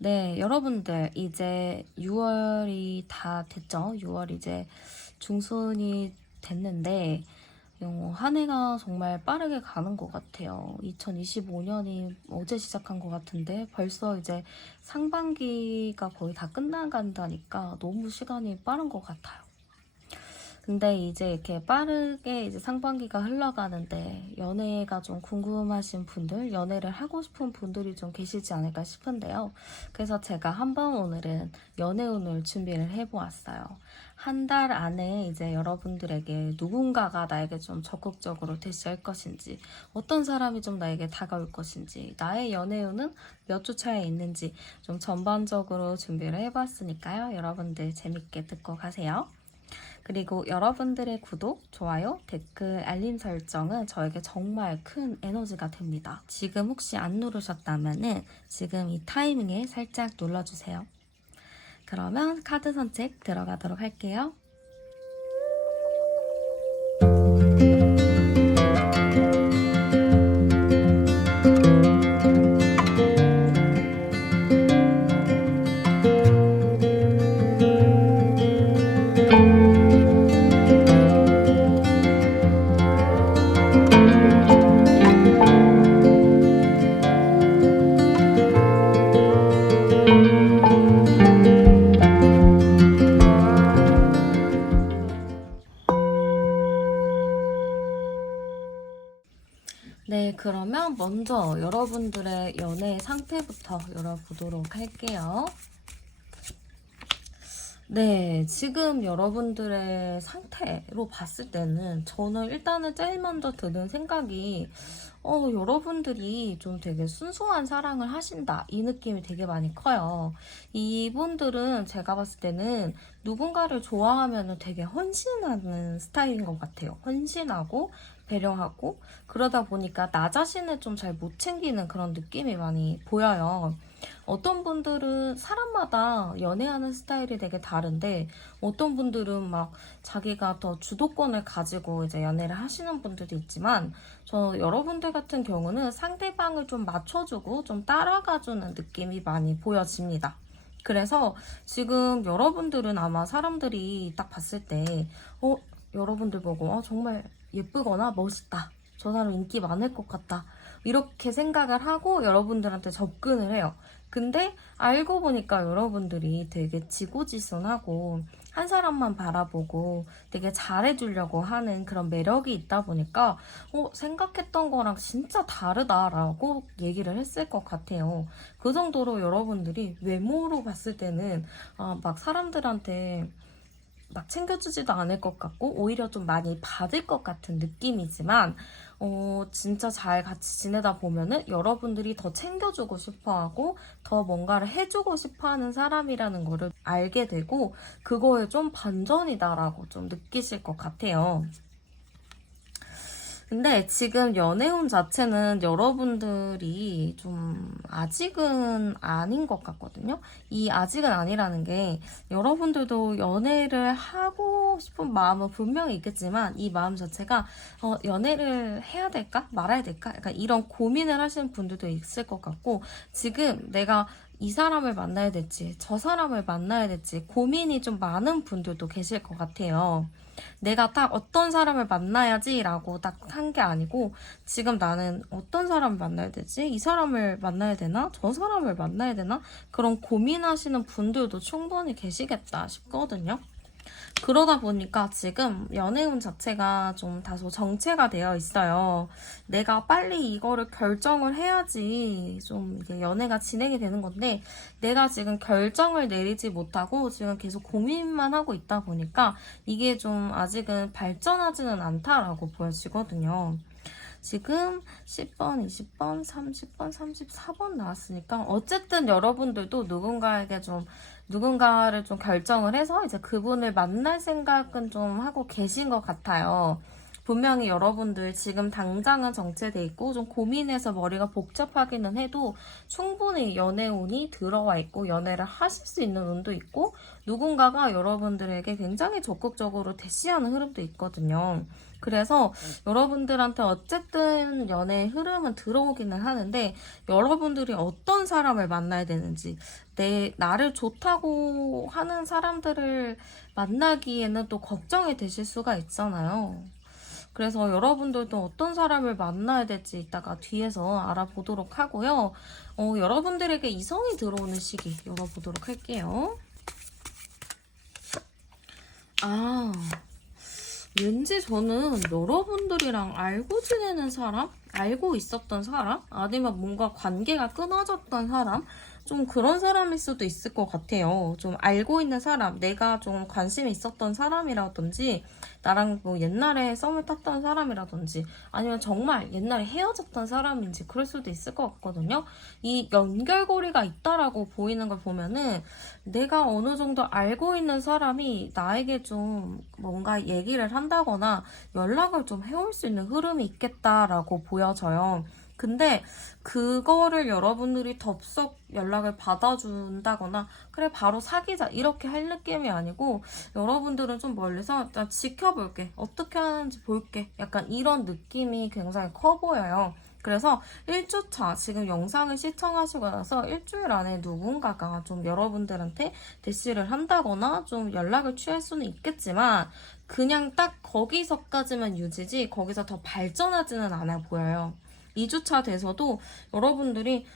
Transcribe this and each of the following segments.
네, 여러분들 이제 6월이 다 됐죠? 6월 이제 중순이 됐는데 한 해가 정말 빠르게 가는 것 같아요. 2025년이 어제 시작한 것 같은데 벌써 이제 상반기가 거의 다 끝나간다니까 너무 시간이 빠른 것 같아요. 근데 이제 이렇게 빠르게 이제 상반기가 흘러가는데 연애가 좀 궁금하신 분들, 연애를 하고 싶은 분들이 좀 계시지 않을까 싶은데요. 그래서 제가 한번 오늘은 연애운을 준비를 해보았어요. 한 달 안에 이제 여러분들에게 누군가가 나에게 좀 적극적으로 대시할 것인지, 어떤 사람이 좀 나에게 다가올 것인지, 나의 연애운은 몇 주 차에 있는지 좀 전반적으로 준비를 해봤으니까요. 여러분들 재밌게 듣고 가세요. 그리고 여러분들의 구독, 좋아요, 댓글, 알림 설정은 저에게 정말 큰 에너지가 됩니다. 지금 혹시 안 누르셨다면은 지금 이 타이밍에 살짝 눌러주세요. 그러면 카드 선택 들어가도록 할게요. 네, 그러면 먼저 여러분들의 연애 상태부터 열어보도록 할게요. 네, 지금 여러분들의 상태로 봤을 때는 저는 일단은 제일 먼저 드는 생각이 여러분들이 좀 되게 순수한 사랑을 하신다. 이 느낌이 되게 많이 커요. 이분들은 제가 봤을 때는 누군가를 좋아하면 되게 헌신하는 스타일인 것 같아요. 헌신하고 배려하고 그러다 보니까 나 자신을 좀 잘 못 챙기는 그런 느낌이 많이 보여요. 어떤 분들은 사람마다 연애하는 스타일이 되게 다른데 어떤 분들은 막 자기가 더 주도권을 가지고 이제 연애를 하시는 분들도 있지만 저 여러분들 같은 경우는 상대방을 좀 맞춰주고 좀 따라가주는 느낌이 많이 보여집니다. 그래서 지금 여러분들은 아마 사람들이 딱 봤을 때 여러분들 보고 정말 예쁘거나 멋있다. 저 사람 인기 많을 것 같다. 이렇게 생각을 하고 여러분들한테 접근을 해요. 근데 알고 보니까 여러분들이 되게 지고지순하고 한 사람만 바라보고 되게 잘해주려고 하는 그런 매력이 있다 보니까 생각했던 거랑 진짜 다르다라고 얘기를 했을 것 같아요. 그 정도로 여러분들이 외모로 봤을 때는 막 사람들한테 막 챙겨주지도 않을 것 같고 오히려 좀 많이 받을 것 같은 느낌이지만 진짜 잘 같이 지내다 보면은 여러분들이 더 챙겨주고 싶어하고 더 뭔가를 해주고 싶어하는 사람이라는 거를 알게 되고 그거에 좀 반전이다라고 좀 느끼실 것 같아요. 근데 지금 연애운 자체는 여러분들이 좀 아직은 아닌 것 같거든요. 이 아직은 아니라는 게 여러분들도 연애를 하고 싶은 마음은 분명히 있겠지만 이 마음 자체가 연애를 해야 될까? 말아야 될까? 약간 이런 고민을 하시는 분들도 있을 것 같고 지금 내가 이 사람을 만나야 될지 저 사람을 만나야 될지 고민이 좀 많은 분들도 계실 것 같아요. 내가 딱 어떤 사람을 만나야지라고 딱 한 게 아니고 지금 나는 어떤 사람을 만나야 되지? 이 사람을 만나야 되나? 저 사람을 만나야 되나? 그런 고민하시는 분들도 충분히 계시겠다 싶거든요. 그러다 보니까 지금 연애운 자체가 좀 다소 정체가 되어 있어요. 내가 빨리 이거를 결정을 해야지 좀 이게 연애가 진행이 되는 건데 내가 지금 결정을 내리지 못하고 지금 계속 고민만 하고 있다 보니까 이게 좀 아직은 발전하지는 않다라고 보여지거든요. 지금 10번, 20번, 30번, 34번 나왔으니까 어쨌든 여러분들도 누군가를 좀 결정을 해서 이제 그분을 만날 생각은 좀 하고 계신 것 같아요. 분명히 여러분들 지금 당장은 정체돼 있고 좀 고민해서 머리가 복잡하기는 해도 충분히 연애운이 들어와 있고 연애를 하실 수 있는 운도 있고 누군가가 여러분들에게 굉장히 적극적으로 대시하는 흐름도 있거든요. 그래서 여러분들한테 어쨌든 연애의 흐름은 들어오기는 하는데 여러분들이 어떤 사람을 만나야 되는지 나를 좋다고 하는 사람들을 만나기에는 또 걱정이 되실 수가 있잖아요. 그래서 여러분들도 어떤 사람을 만나야 될지 이따가 뒤에서 알아보도록 하고요. 여러분들에게 이성이 들어오는 시기 열어보도록 할게요. 왠지 저는 여러분들이랑 알고 지내는 사람? 알고 있었던 사람? 아니면 뭔가 관계가 끊어졌던 사람? 좀 그런 사람일 수도 있을 것 같아요. 좀 알고 있는 사람, 내가 좀 관심이 있었던 사람이라든지, 나랑 뭐 옛날에 썸을 탔던 사람이라든지, 아니면 정말 옛날에 헤어졌던 사람인지 그럴 수도 있을 것 같거든요. 이 연결고리가 있다라고 보이는 걸 보면은 내가 어느 정도 알고 있는 사람이 나에게 좀 뭔가 얘기를 한다거나 연락을 좀 해올 수 있는 흐름이 있겠다라고 보여져요. 근데 그거를 여러분들이 덥석 연락을 받아준다거나 그래 바로 사귀자 이렇게 할 느낌이 아니고 여러분들은 좀 멀리서 나 지켜볼게 어떻게 하는지 볼게 약간 이런 느낌이 굉장히 커 보여요. 그래서 1주차 지금 영상을 시청하시고 나서 일주일 안에 누군가가 좀 여러분들한테 대시를 한다거나 좀 연락을 취할 수는 있겠지만 그냥 딱 거기서까지만 유지지 거기서 더 발전하지는 않아 보여요. 2주차 돼서도 여러분들이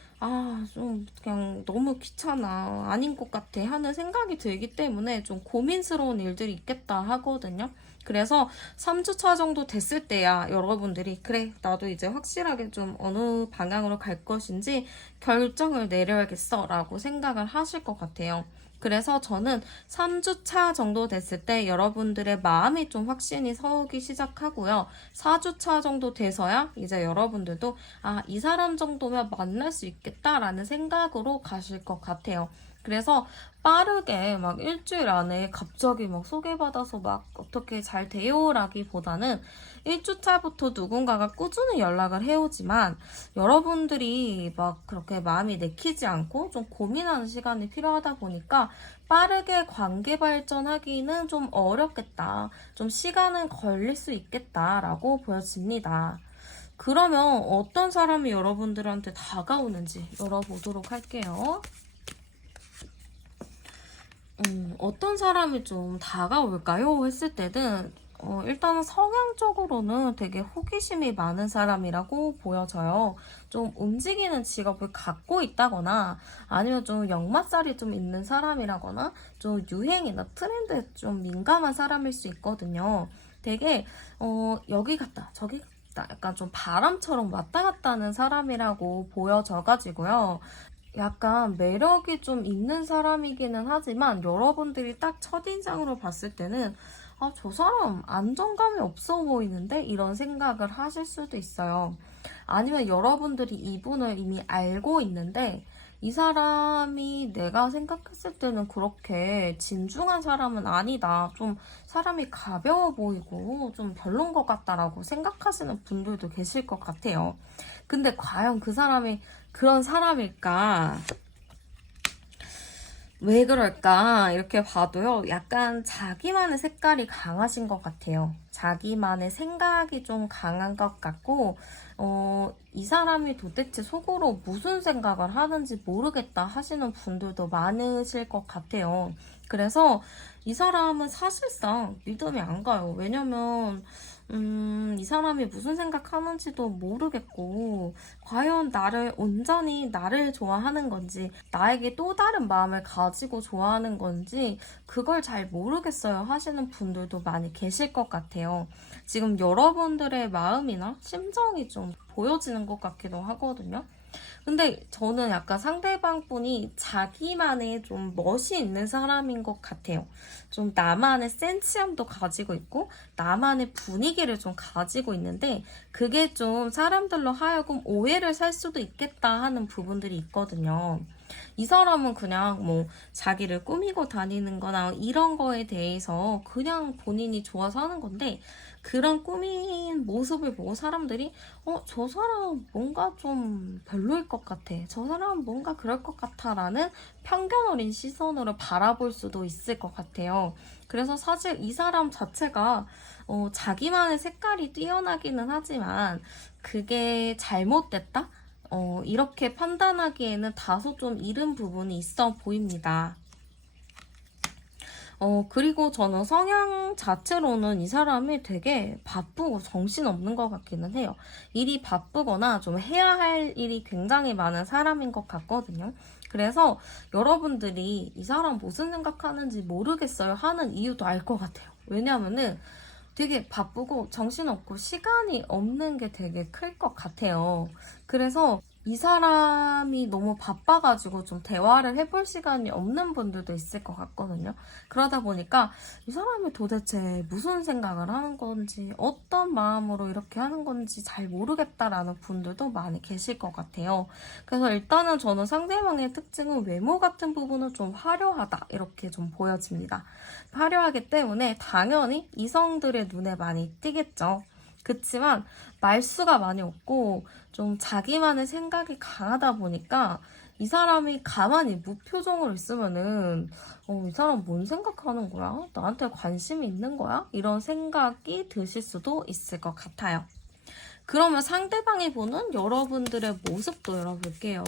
좀 그냥 너무 귀찮아 아닌 것 같아 하는 생각이 들기 때문에 좀 고민스러운 일들이 있겠다 하거든요. 그래서 3주차 정도 됐을 때야 여러분들이 그래 나도 이제 확실하게 좀 어느 방향으로 갈 것인지 결정을 내려야겠어 라고 생각을 하실 것 같아요. 그래서 저는 3주차 정도 됐을 때 여러분들의 마음이 좀 확신이 서기 시작하고요. 4주차 정도 돼서야 이제 여러분들도 이 사람 정도면 만날 수 있겠다라는 생각으로 가실 것 같아요. 그래서 빠르게 막 일주일 안에 갑자기 막 소개받아서 막 어떻게 잘 돼요라기보다는 1주차부터 누군가가 꾸준히 연락을 해오지만 여러분들이 막 그렇게 마음이 내키지 않고 좀 고민하는 시간이 필요하다 보니까 빠르게 관계 발전하기는 좀 어렵겠다. 좀 시간은 걸릴 수 있겠다라고 보여집니다. 그러면 어떤 사람이 여러분들한테 다가오는지 열어보도록 할게요. 어떤 사람이 좀 다가올까요? 했을 때는 일단은 성향적으로는 되게 호기심이 많은 사람이라고 보여져요. 좀 움직이는 직업을 갖고 있다거나 아니면 좀 역마살이 좀 있는 사람이라거나 좀 유행이나 트렌드에 좀 민감한 사람일 수 있거든요. 되게 여기 갔다 저기 갔다 약간 좀 바람처럼 왔다 갔다 하는 사람이라고 보여져가지고요. 약간 매력이 좀 있는 사람이기는 하지만 여러분들이 딱 첫인상으로 봤을 때는 저 사람 안정감이 없어 보이는데? 이런 생각을 하실 수도 있어요. 아니면 여러분들이 이분을 이미 알고 있는데 이 사람이 내가 생각했을 때는 그렇게 진중한 사람은 아니다. 좀 사람이 가벼워 보이고 좀 별론 것 같다라고 생각하시는 분들도 계실 것 같아요. 근데 과연 그 사람이 그런 사람일까? 왜 그럴까? 이렇게 봐도요, 약간 자기만의 색깔이 강하신 것 같아요. 자기만의 생각이 좀 강한 것 같고, 이 사람이 도대체 속으로 무슨 생각을 하는지 모르겠다 하시는 분들도 많으실 것 같아요. 그래서 이 사람은 사실상 믿음이 안 가요. 왜냐면, 이 사람이 무슨 생각하는지도 모르겠고, 과연 온전히 나를 좋아하는 건지, 나에게 또 다른 마음을 가지고 좋아하는 건지, 그걸 잘 모르겠어요 하시는 분들도 많이 계실 것 같아요. 지금 여러분들의 마음이나 심정이 좀 보여지는 것 같기도 하거든요. 근데 저는 약간 상대방 분이 자기만의 좀 멋이 있는 사람인 것 같아요. 좀 나만의 센치함도 가지고 있고 나만의 분위기를 좀 가지고 있는데 그게 좀 사람들로 하여금 오해를 살 수도 있겠다 하는 부분들이 있거든요. 이 사람은 그냥 뭐 자기를 꾸미고 다니는 거나 이런 거에 대해서 그냥 본인이 좋아서 하는 건데 그런 꾸민 모습을 보고 사람들이 저 사람 뭔가 좀 별로일 것 같아. 저 사람 뭔가 그럴 것 같아. 라는 편견 어린 시선으로 바라볼 수도 있을 것 같아요. 그래서 사실 이 사람 자체가 자기만의 색깔이 뛰어나기는 하지만 그게 잘못됐다? 이렇게 판단하기에는 다소 좀 이른 부분이 있어 보입니다. 그리고 저는 성향 자체로는 이 사람이 되게 바쁘고 정신없는 것 같기는 해요. 일이 바쁘거나 좀 해야 할 일이 굉장히 많은 사람인 것 같거든요. 그래서 여러분들이 이 사람 무슨 생각하는지 모르겠어요 하는 이유도 알 것 같아요. 왜냐면은 되게 바쁘고 정신없고 시간이 없는 게 되게 클 것 같아요. 그래서 이 사람이 너무 바빠가지고 좀 대화를 해볼 시간이 없는 분들도 있을 것 같거든요. 그러다 보니까 이 사람이 도대체 무슨 생각을 하는 건지, 어떤 마음으로 이렇게 하는 건지 잘 모르겠다라는 분들도 많이 계실 것 같아요. 그래서 일단은 저는 상대방의 특징은 외모 같은 부분은 좀 화려하다, 이렇게 좀 보여집니다. 화려하기 때문에 당연히 이성들의 눈에 많이 띄겠죠. 그치만 말수가 많이 없고 좀 자기만의 생각이 강하다 보니까 이 사람이 가만히 무표정으로 있으면은 이 사람 뭔 생각하는 거야? 나한테 관심이 있는 거야? 이런 생각이 드실 수도 있을 것 같아요. 그러면 상대방이 보는 여러분들의 모습도 열어볼게요.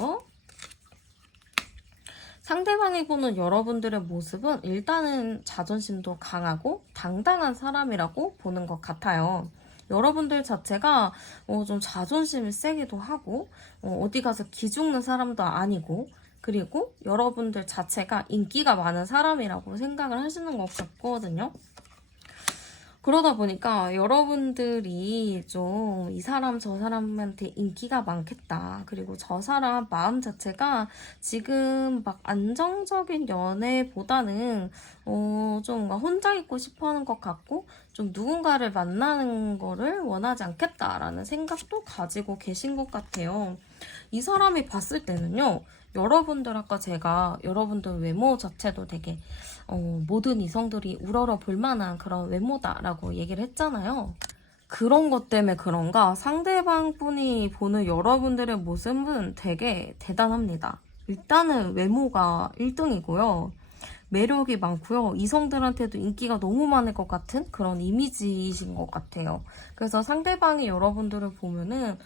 상대방이 보는 여러분들의 모습은 일단은 자존심도 강하고 당당한 사람이라고 보는 것 같아요. 여러분들 자체가 좀 자존심이 세기도 하고 어디 가서 기죽는 사람도 아니고 그리고 여러분들 자체가 인기가 많은 사람이라고 생각을 하시는 것 같거든요. 그러다 보니까 여러분들이 좀 이 사람 저 사람한테 인기가 많겠다. 그리고 저 사람 마음 자체가 지금 막 안정적인 연애보다는 좀 뭔가 혼자 있고 싶어 하는 것 같고 좀 누군가를 만나는 거를 원하지 않겠다라는 생각도 가지고 계신 것 같아요. 이 사람이 봤을 때는요. 여러분들 아까 제가 여러분들 외모 자체도 되게 모든 이성들이 우러러 볼 만한 그런 외모다라고 얘기를 했잖아요. 그런 것 때문에 그런가 상대방 분이 보는 여러분들의 모습은 되게 대단합니다. 일단은 외모가 1등이고요. 매력이 많고요. 이성들한테도 인기가 너무 많을 것 같은 그런 이미지이신 것 같아요. 그래서 상대방이 여러분들을 보면은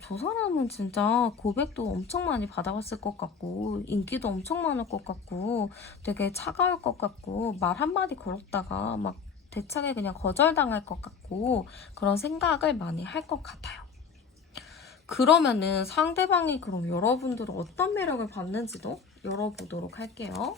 저 사람은 진짜 고백도 엄청 많이 받아봤을 것 같고 인기도 엄청 많을 것 같고 되게 차가울 것 같고 말 한마디 걸었다가 막 대차게 그냥 거절당할 것 같고 그런 생각을 많이 할 것 같아요. 그러면은 상대방이 그럼 여러분들은 어떤 매력을 받는지도 열어보도록 할게요.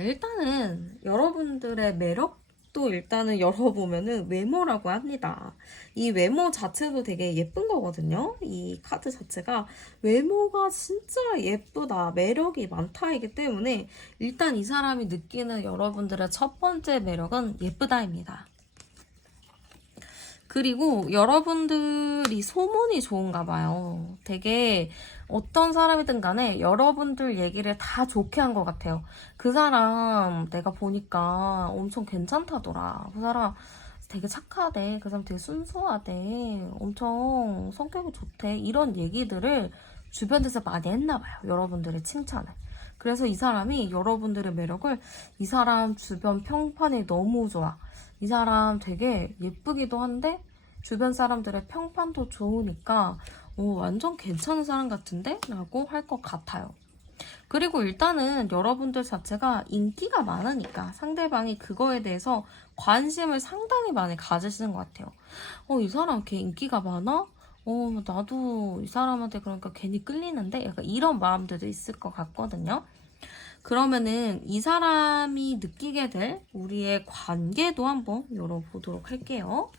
일단은 여러분들의 매력도 일단은 열어보면은 외모라고 합니다. 이 외모 자체도 되게 예쁜 거거든요. 이 카드 자체가 외모가 진짜 예쁘다, 매력이 많다이기 때문에 일단 이 사람이 느끼는 여러분들의 첫 번째 매력은 예쁘다입니다. 그리고 여러분들이 소문이 좋은가 봐요. 되게 어떤 사람이든 간에 여러분들 얘기를 다 좋게 한 것 같아요. 그 사람 내가 보니까 엄청 괜찮다더라. 그 사람 되게 착하대. 그 사람 되게 순수하대. 엄청 성격이 좋대. 이런 얘기들을 주변에서 많이 했나 봐요. 여러분들의 칭찬을. 그래서 이 사람이 여러분들의 매력을 이 사람 주변 평판이 너무 좋아. 이 사람 되게 예쁘기도 한데 주변 사람들의 평판도 좋으니까 완전 괜찮은 사람 같은데? 라고 할 것 같아요. 그리고 일단은 여러분들 자체가 인기가 많으니까 상대방이 그거에 대해서 관심을 상당히 많이 가지시는 것 같아요. 이 사람 걔 인기가 많아? 나도 이 사람한테 그러니까 괜히 끌리는데? 약간 이런 마음들도 있을 것 같거든요. 그러면은 이 사람이 느끼게 될 우리의 관계도 한번 열어보도록 할게요.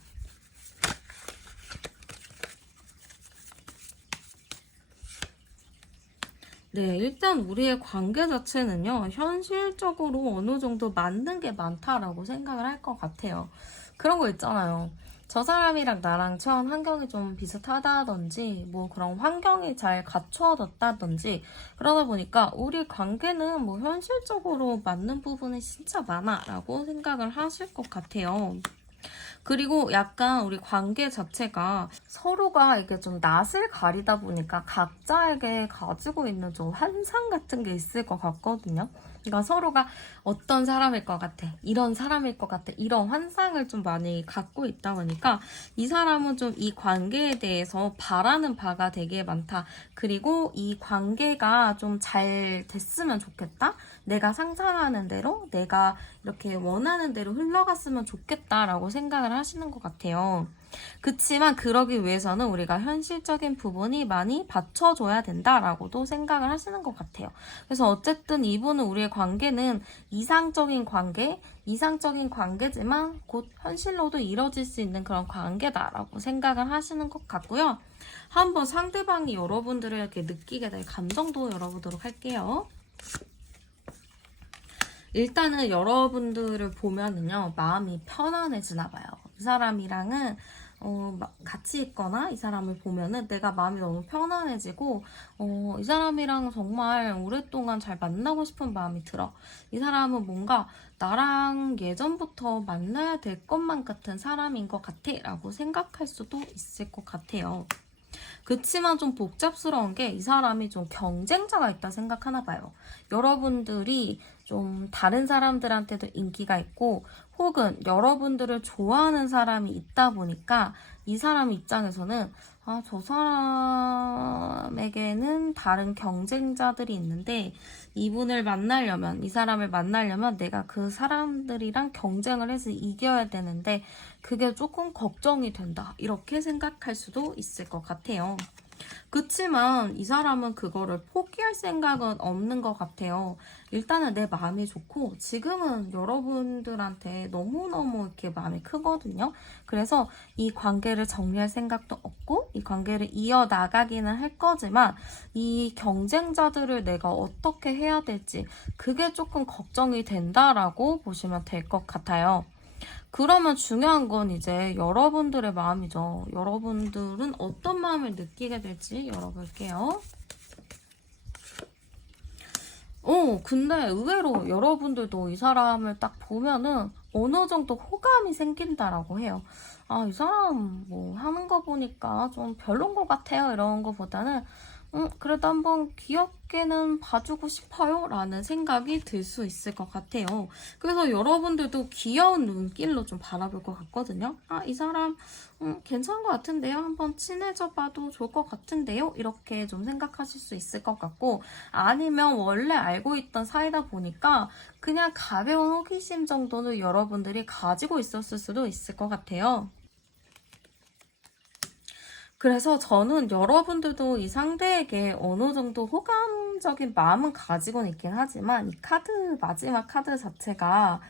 네, 일단 우리의 관계 자체는요, 현실적으로 어느 정도 맞는 게 많다라고 생각을 할 것 같아요. 그런 거 있잖아요. 저 사람이랑 나랑 처한 환경이 좀 비슷하다든지, 뭐 그런 환경이 잘 갖추어졌다든지, 그러다 보니까 우리 관계는 뭐 현실적으로 맞는 부분이 진짜 많아라고 생각을 하실 것 같아요. 그리고 약간 우리 관계 자체가 서로가 이게 좀 낯을 가리다 보니까 각자에게 가지고 있는 좀 환상 같은 게 있을 것 같거든요. 그러니까 서로가 어떤 사람일 것 같아, 이런 사람일 것 같아, 이런 환상을 좀 많이 갖고 있다 보니까 이 사람은 좀 이 관계에 대해서 바라는 바가 되게 많다. 그리고 이 관계가 좀 잘 됐으면 좋겠다. 내가 상상하는 대로, 내가 이렇게 원하는 대로 흘러갔으면 좋겠다라고 생각을 하시는 것 같아요. 그치만 그러기 위해서는 우리가 현실적인 부분이 많이 받쳐줘야 된다라고도 생각을 하시는 것 같아요. 그래서 어쨌든 이분은 우리의 관계는 이상적인 관계지만 곧 현실로도 이뤄질 수 있는 그런 관계다라고 생각을 하시는 것 같고요. 한번 상대방이 여러분들을 이렇게 느끼게 될 감정도 열어보도록 할게요. 일단은 여러분들을 보면은요, 마음이 편안해지나 봐요. 이 사람이랑은 같이 있거나 이 사람을 보면은 내가 마음이 너무 편안해지고 이 사람이랑 정말 오랫동안 잘 만나고 싶은 마음이 들어. 이 사람은 뭔가 나랑 예전부터 만나야 될 것만 같은 사람인 것 같아 라고 생각할 수도 있을 것 같아요. 그치만 좀 복잡스러운 게 이 사람이 좀 경쟁자가 있다 생각하나 봐요. 여러분들이 좀 다른 사람들한테도 인기가 있고 혹은 여러분들을 좋아하는 사람이 있다 보니까 이 사람 입장에서는 저 사람에게는 다른 경쟁자들이 있는데 이 사람을 만나려면 내가 그 사람들이랑 경쟁을 해서 이겨야 되는데 그게 조금 걱정이 된다. 이렇게 생각할 수도 있을 것 같아요. 그치만 이 사람은 그거를 포기할 생각은 없는 것 같아요. 일단은 내 마음이 좋고 지금은 여러분들한테 너무너무 이렇게 마음이 크거든요. 그래서 이 관계를 정리할 생각도 없고 이 관계를 이어나가기는 할 거지만 이 경쟁자들을 내가 어떻게 해야 될지 그게 조금 걱정이 된다라고 보시면 될 것 같아요. 그러면 중요한 건 이제 여러분들의 마음이죠. 여러분들은 어떤 마음을 느끼게 될지 열어볼게요. 근데 의외로 여러분들도 이 사람을 딱 보면은 어느 정도 호감이 생긴다라고 해요. 이 사람 뭐 하는 거 보니까 좀 별론 것 같아요. 이런 거보다는 그래도 한번 귀엽게는 봐주고 싶어요 라는 생각이 들 수 있을 것 같아요. 그래서 여러분들도 귀여운 눈길로 좀 바라볼 것 같거든요. 이 사람 괜찮은 것 같은데요? 한번 친해져 봐도 좋을 것 같은데요? 이렇게 좀 생각하실 수 있을 것 같고 아니면 원래 알고 있던 사이다 보니까 그냥 가벼운 호기심 정도는 여러분들이 가지고 있었을 수도 있을 것 같아요. 그래서 저는 여러분들도 이 상대에게 어느 정도 호감적인 마음은 가지고는 있긴 하지만 이 마지막 카드 자체가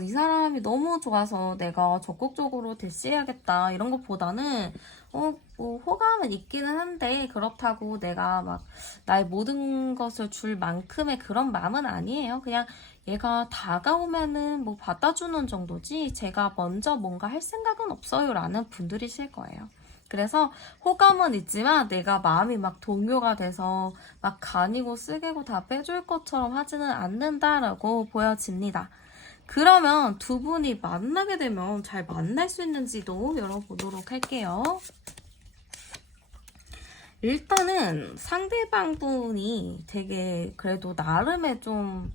이 사람이 너무 좋아서 내가 적극적으로 대시해야겠다 이런 것보다는 뭐 호감은 있기는 한데 그렇다고 내가 막 나의 모든 것을 줄 만큼의 그런 마음은 아니에요. 그냥 얘가 다가오면은 뭐 받아주는 정도지 제가 먼저 뭔가 할 생각은 없어요 라는 분들이실 거예요. 그래서 호감은 있지만 내가 마음이 막 동요가 돼서 막 간이고 쓰개고 다 빼줄 것처럼 하지는 않는다라고 보여집니다. 그러면 두 분이 만나게 되면 잘 만날 수 있는지도 열어보도록 할게요. 일단은 상대방 분이 되게 그래도 나름의 좀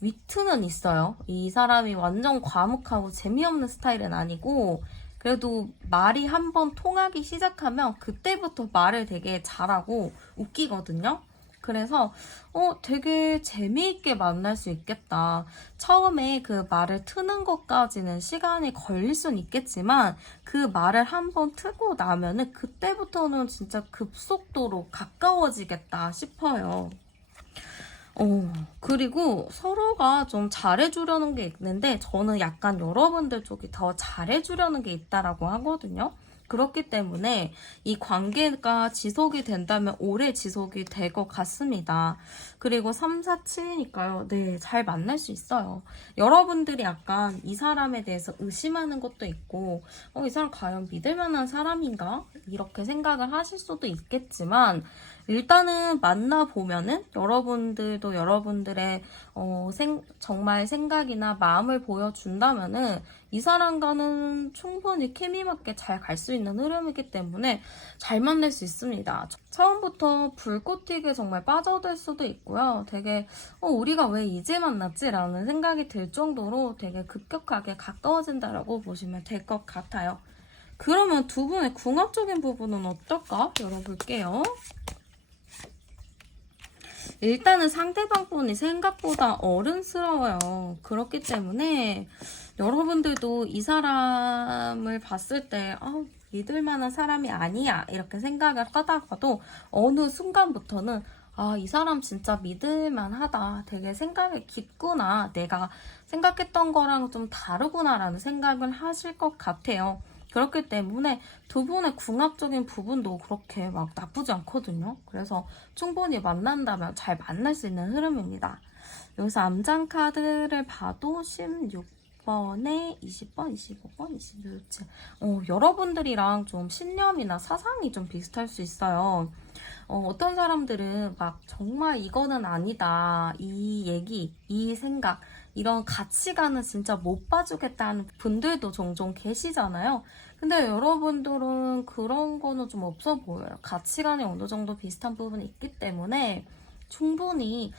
위트는 있어요. 이 사람이 완전 과묵하고 재미없는 스타일은 아니고 그래도 말이 한번 통하기 시작하면 그때부터 말을 되게 잘하고 웃기거든요. 그래서 되게 재미있게 만날 수 있겠다. 처음에 그 말을 트는 것까지는 시간이 걸릴 순 있겠지만 그 말을 한번 트고 나면은 그때부터는 진짜 급속도로 가까워지겠다 싶어요. 그리고 서로가 좀 잘해주려는 게 있는데 저는 약간 여러분들 쪽이 더 잘해주려는 게 있다라고 하거든요. 그렇기 때문에 이 관계가 지속이 된다면 오래 지속이 될 것 같습니다. 그리고 3, 4, 7이니까요. 네, 잘 만날 수 있어요. 여러분들이 약간 이 사람에 대해서 의심하는 것도 있고 이 사람 과연 믿을 만한 사람인가? 이렇게 생각을 하실 수도 있겠지만 일단은 만나보면은 여러분들도 여러분들의 정말 생각이나 마음을 보여준다면은 이 사람과는 충분히 케미 맞게 잘 갈 수 있는 흐름이기 때문에 잘 만날 수 있습니다. 처음부터 불꽃 튀게 정말 빠져들 수도 있고요. 되게 우리가 왜 이제 만났지? 라는 생각이 들 정도로 되게 급격하게 가까워진다라고 보시면 될 것 같아요. 그러면 두 분의 궁합적인 부분은 어떨까? 열어볼게요. 일단은 상대방 분이 생각보다 어른스러워요. 그렇기 때문에 여러분들도 이 사람을 봤을 때 믿을 만한 사람이 아니야 이렇게 생각을 하다가도 어느 순간부터는 이 사람 진짜 믿을 만하다. 되게 생각이 깊구나. 내가 생각했던 거랑 좀 다르구나 라는 생각을 하실 것 같아요. 그렇기 때문에 두 분의 궁합적인 부분도 그렇게 막 나쁘지 않거든요. 그래서 충분히 만난다면 잘 만날 수 있는 흐름입니다. 여기서 암장 카드를 봐도 16번에 20번, 25번, 26번. 여러분들이랑 좀 신념이나 사상이 좀 비슷할 수 있어요. 어떤 사람들은 막 정말 이거는 아니다. 이 얘기, 이 생각, 이런 가치관은 진짜 못 봐주겠다는 분들도 종종 계시잖아요. 근데 여러분들은 그런 거는 좀 없어 보여요. 가치관이 어느 정도 비슷한 부분이 있기 때문에 충분히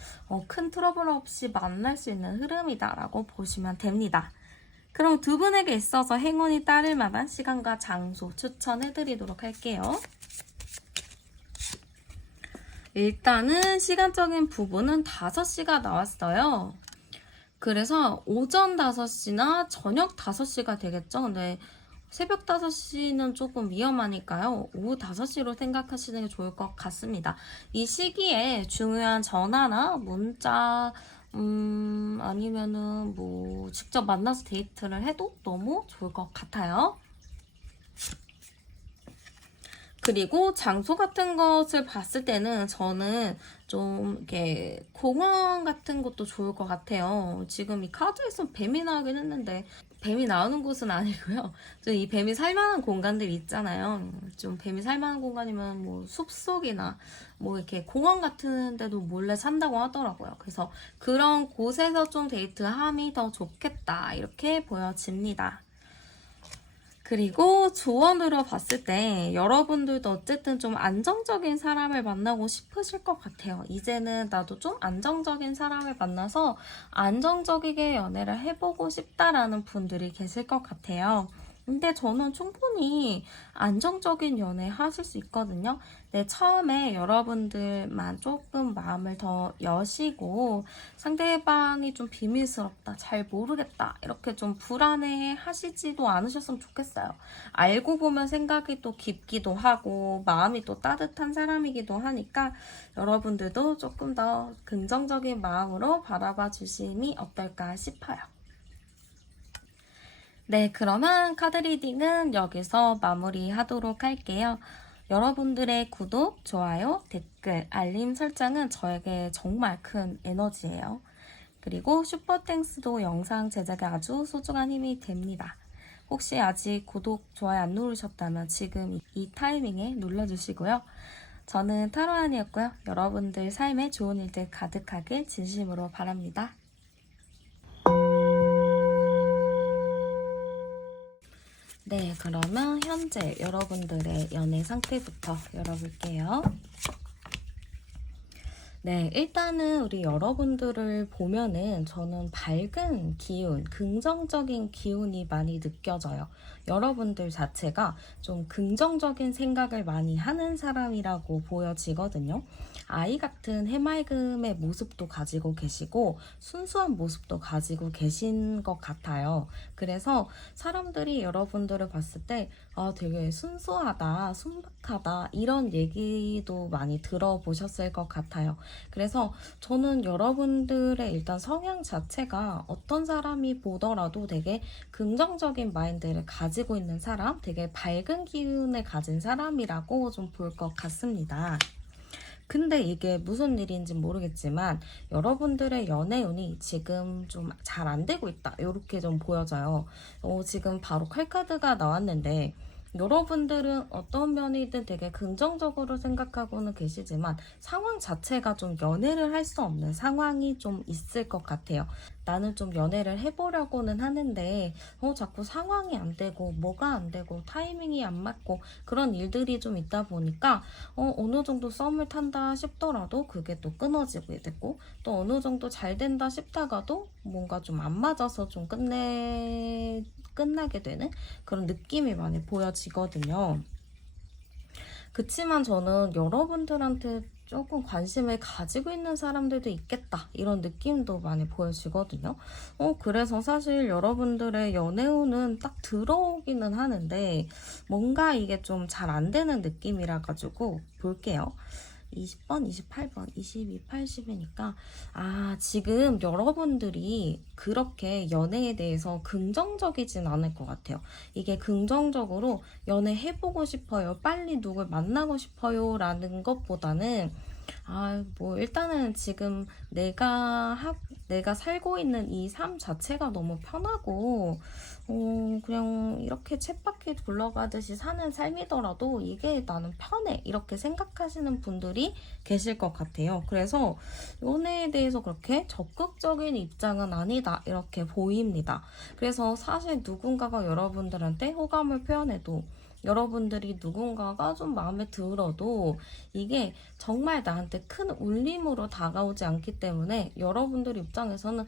큰 트러블 없이 만날 수 있는 흐름이다라고 보시면 됩니다. 그럼 두 분에게 있어서 행운이 따를 만한 시간과 장소 추천해드리도록 할게요. 일단은 시간적인 부분은 5시가 나왔어요. 그래서 오전 5시나 저녁 5시가 되겠죠. 근데 새벽 5시는 조금 위험하니까요. 오후 5시로 생각하시는 게 좋을 것 같습니다. 이 시기에 중요한 전화나 문자, 아니면은 뭐 직접 만나서 데이트를 해도 너무 좋을 것 같아요. 그리고 장소 같은 것을 봤을 때는 저는 좀 이렇게 공원 같은 것도 좋을 것 같아요. 지금 이 카드에서 뱀이 나오긴 했는데 뱀이 나오는 곳은 아니고요. 좀 이 뱀이 살만한 공간들 있잖아요. 좀 뱀이 살만한 공간이면 뭐 숲속이나 뭐 이렇게 공원 같은 데도 몰래 산다고 하더라고요. 그래서 그런 곳에서 좀 데이트함이 더 좋겠다 이렇게 보여집니다. 그리고 조언으로 봤을 때 여러분들도 어쨌든 좀 안정적인 사람을 만나고 싶으실 것 같아요. 이제는 나도 좀 안정적인 사람을 만나서 안정적이게 연애를 해보고 싶다라는 분들이 계실 것 같아요. 근데 저는 충분히 안정적인 연애 하실 수 있거든요. 네, 처음에 여러분들만 조금 마음을 더 여시고 상대방이 좀 비밀스럽다, 잘 모르겠다 이렇게 좀 불안해 하시지도 않으셨으면 좋겠어요. 알고 보면 생각이 또 깊기도 하고 마음이 또 따뜻한 사람이기도 하니까 여러분들도 조금 더 긍정적인 마음으로 바라봐 주심이 어떨까 싶어요. 네, 그러면 카드 리딩은 여기서 마무리하도록 할게요. 여러분들의 구독, 좋아요, 댓글, 알림 설정은 저에게 정말 큰 에너지예요. 그리고 슈퍼땡스도 영상 제작에 아주 소중한 힘이 됩니다. 혹시 아직 구독, 좋아요 안 누르셨다면 지금 이 타이밍에 눌러주시고요. 저는 타로안이었고요. 여러분들 삶에 좋은 일들 가득하길 진심으로 바랍니다. 네, 그러면 현재 여러분들의 연애 상태부터 열어볼게요. 네, 일단은 우리 여러분들을 보면은 저는 밝은 기운, 긍정적인 기운이 많이 느껴져요. 여러분들 자체가 좀 긍정적인 생각을 많이 하는 사람이라고 보여지거든요. 아이 같은 해맑음의 모습도 가지고 계시고 순수한 모습도 가지고 계신 것 같아요. 그래서 사람들이 여러분들을 봤을 때 되게 순수하다, 순박하다, 이런 얘기도 많이 들어보셨을 것 같아요. 그래서 저는 여러분들의 일단 성향 자체가 어떤 사람이 보더라도 되게 긍정적인 마인드를 가지고 있는 사람, 되게 밝은 기운을 가진 사람이라고 좀 볼 것 같습니다. 근데 이게 무슨 일인지 모르겠지만 여러분들의 연애운이 지금 좀 잘 안 되고 있다, 이렇게 좀 보여져요. 지금 바로 칼카드가 나왔는데 여러분들은 어떤 면이든 되게 긍정적으로 생각하고는 계시지만 상황 자체가 좀 연애를 할 수 없는 상황이 좀 있을 것 같아요. 나는 좀 연애를 해보려고는 하는데 자꾸 상황이 안 되고 뭐가 안 되고 타이밍이 안 맞고 그런 일들이 좀 있다 보니까 어느 정도 썸을 탄다 싶더라도 그게 또 끊어지게 됐고, 또 어느 정도 잘 된다 싶다가도 뭔가 좀 안 맞아서 좀 끝나게 되는 그런 느낌이 많이 보여지거든요. 그치만 저는 여러분들한테 조금 관심을 가지고 있는 사람들도 있겠다, 이런 느낌도 많이 보여지거든요. 그래서 사실 여러분들의 연애운은 딱 들어오기는 하는데 뭔가 이게 좀 잘 안 되는 느낌이라 가지고 볼게요. 20번, 28번, 22, 80이니까 지금 여러분들이 그렇게 연애에 대해서 긍정적이진 않을 것 같아요. 이게 긍정적으로 연애해보고 싶어요, 빨리 누굴 만나고 싶어요 라는 것보다는 뭐 일단은 지금 내가 살고 있는 이 삶 자체가 너무 편하고 그냥 이렇게 쳇바퀴 굴러가듯이 사는 삶이더라도 이게 나는 편해, 이렇게 생각하시는 분들이 계실 것 같아요. 그래서 연애에 대해서 그렇게 적극적인 입장은 아니다, 이렇게 보입니다. 그래서 사실 누군가가 여러분들한테 호감을 표현해도, 여러분들이 누군가가 좀 마음에 들어도 이게 정말 나한테 큰 울림으로 다가오지 않기 때문에 여러분들 입장에서는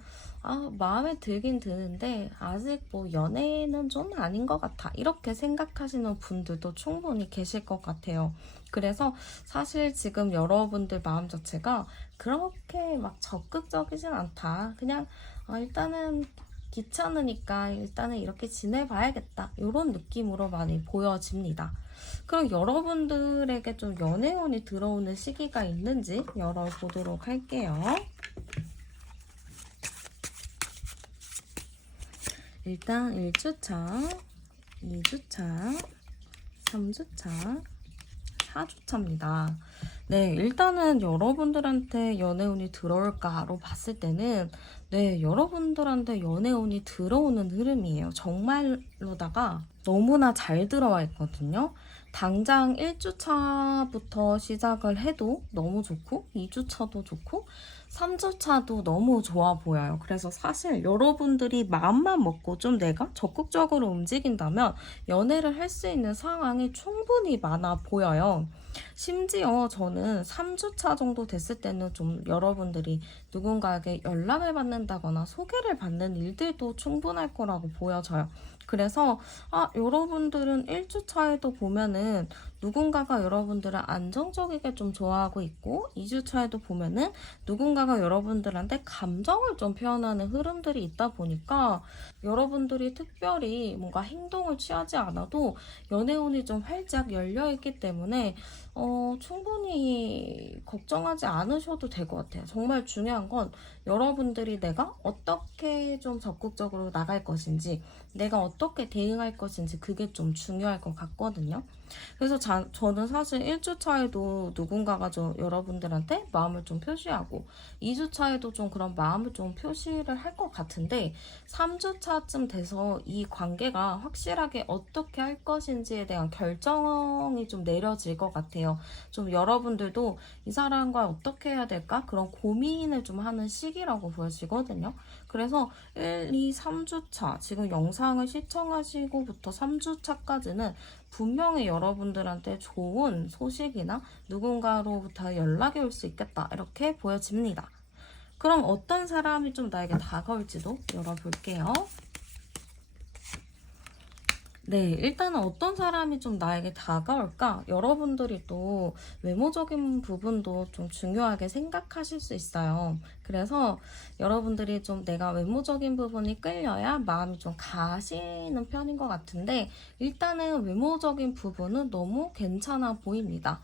마음에 들긴 드는데 아직 뭐 연애는 좀 아닌 것 같아, 이렇게 생각하시는 분들도 충분히 계실 것 같아요. 그래서 사실 지금 여러분들 마음 자체가 그렇게 막 적극적이진 않다, 그냥 일단은 귀찮으니까 일단은 이렇게 지내봐야겠다, 이런 느낌으로 많이 보여집니다. 그럼 여러분들에게 좀 연애운이 들어오는 시기가 있는지 열어보도록 할게요. 일단 1주차, 2주차, 3주차, 4주차입니다. 네, 일단은 여러분들한테 연애운이 들어올까로 봤을 때는 여러분들한테 연애운이 들어오는 흐름이에요. 정말로다가 너무나 잘 들어와 있거든요. 당장 1주차부터 시작을 해도 너무 좋고 2주차도 좋고 3주차도 너무 좋아 보여요. 그래서 사실 여러분들이 마음만 먹고 좀 내가 적극적으로 움직인다면 연애를 할 수 있는 상황이 충분히 많아 보여요. 심지어 저는 3주차 정도 됐을 때는 좀 여러분들이 누군가에게 연락을 받는다거나 소개를 받는 일들도 충분할 거라고 보여져요. 그래서 여러분들은 1주차에도 보면은 누군가가 여러분들을 안정적이게 좀 좋아하고 있고, 2주차에도 보면은 누군가가 여러분들한테 감정을 좀 표현하는 흐름들이 있다 보니까 여러분들이 특별히 뭔가 행동을 취하지 않아도 연애운이 좀 활짝 열려있기 때문에 충분히 걱정하지 않으셔도 될 것 같아요. 정말 중요한 건 여러분들이 내가 어떻게 좀 적극적으로 나갈 것인지, 내가 어떻게 대응할 것인지, 그게 좀 중요할 것 같거든요. 그래서 저는 사실 1주차에도 누군가가 좀 여러분들한테 마음을 좀 표시하고 2주차에도 좀 그런 마음을 좀 표시를 할 것 같은데 3주차쯤 돼서 이 관계가 확실하게 어떻게 할 것인지에 대한 결정이 좀 내려질 것 같아요. 좀 여러분들도 이 사람과 어떻게 해야 될까? 그런 고민을 좀 하는 시기라고 보여지거든요. 그래서 1, 2, 3주차, 지금 영상을 시청하시고부터 3주차까지는 분명히 여러분들한테 좋은 소식이나 누군가로부터 연락이 올 수 있겠다, 이렇게 보여집니다. 그럼 어떤 사람이 좀 나에게 다가올지도 열어볼게요. 네, 일단은 어떤 사람이 좀 나에게 다가올까? 여러분들이 또 외모적인 부분도 좀 중요하게 생각하실 수 있어요. 그래서 여러분들이 좀 내가 외모적인 부분이 끌려야 마음이 좀 가시는 편인 것 같은데, 일단은 외모적인 부분은 너무 괜찮아 보입니다.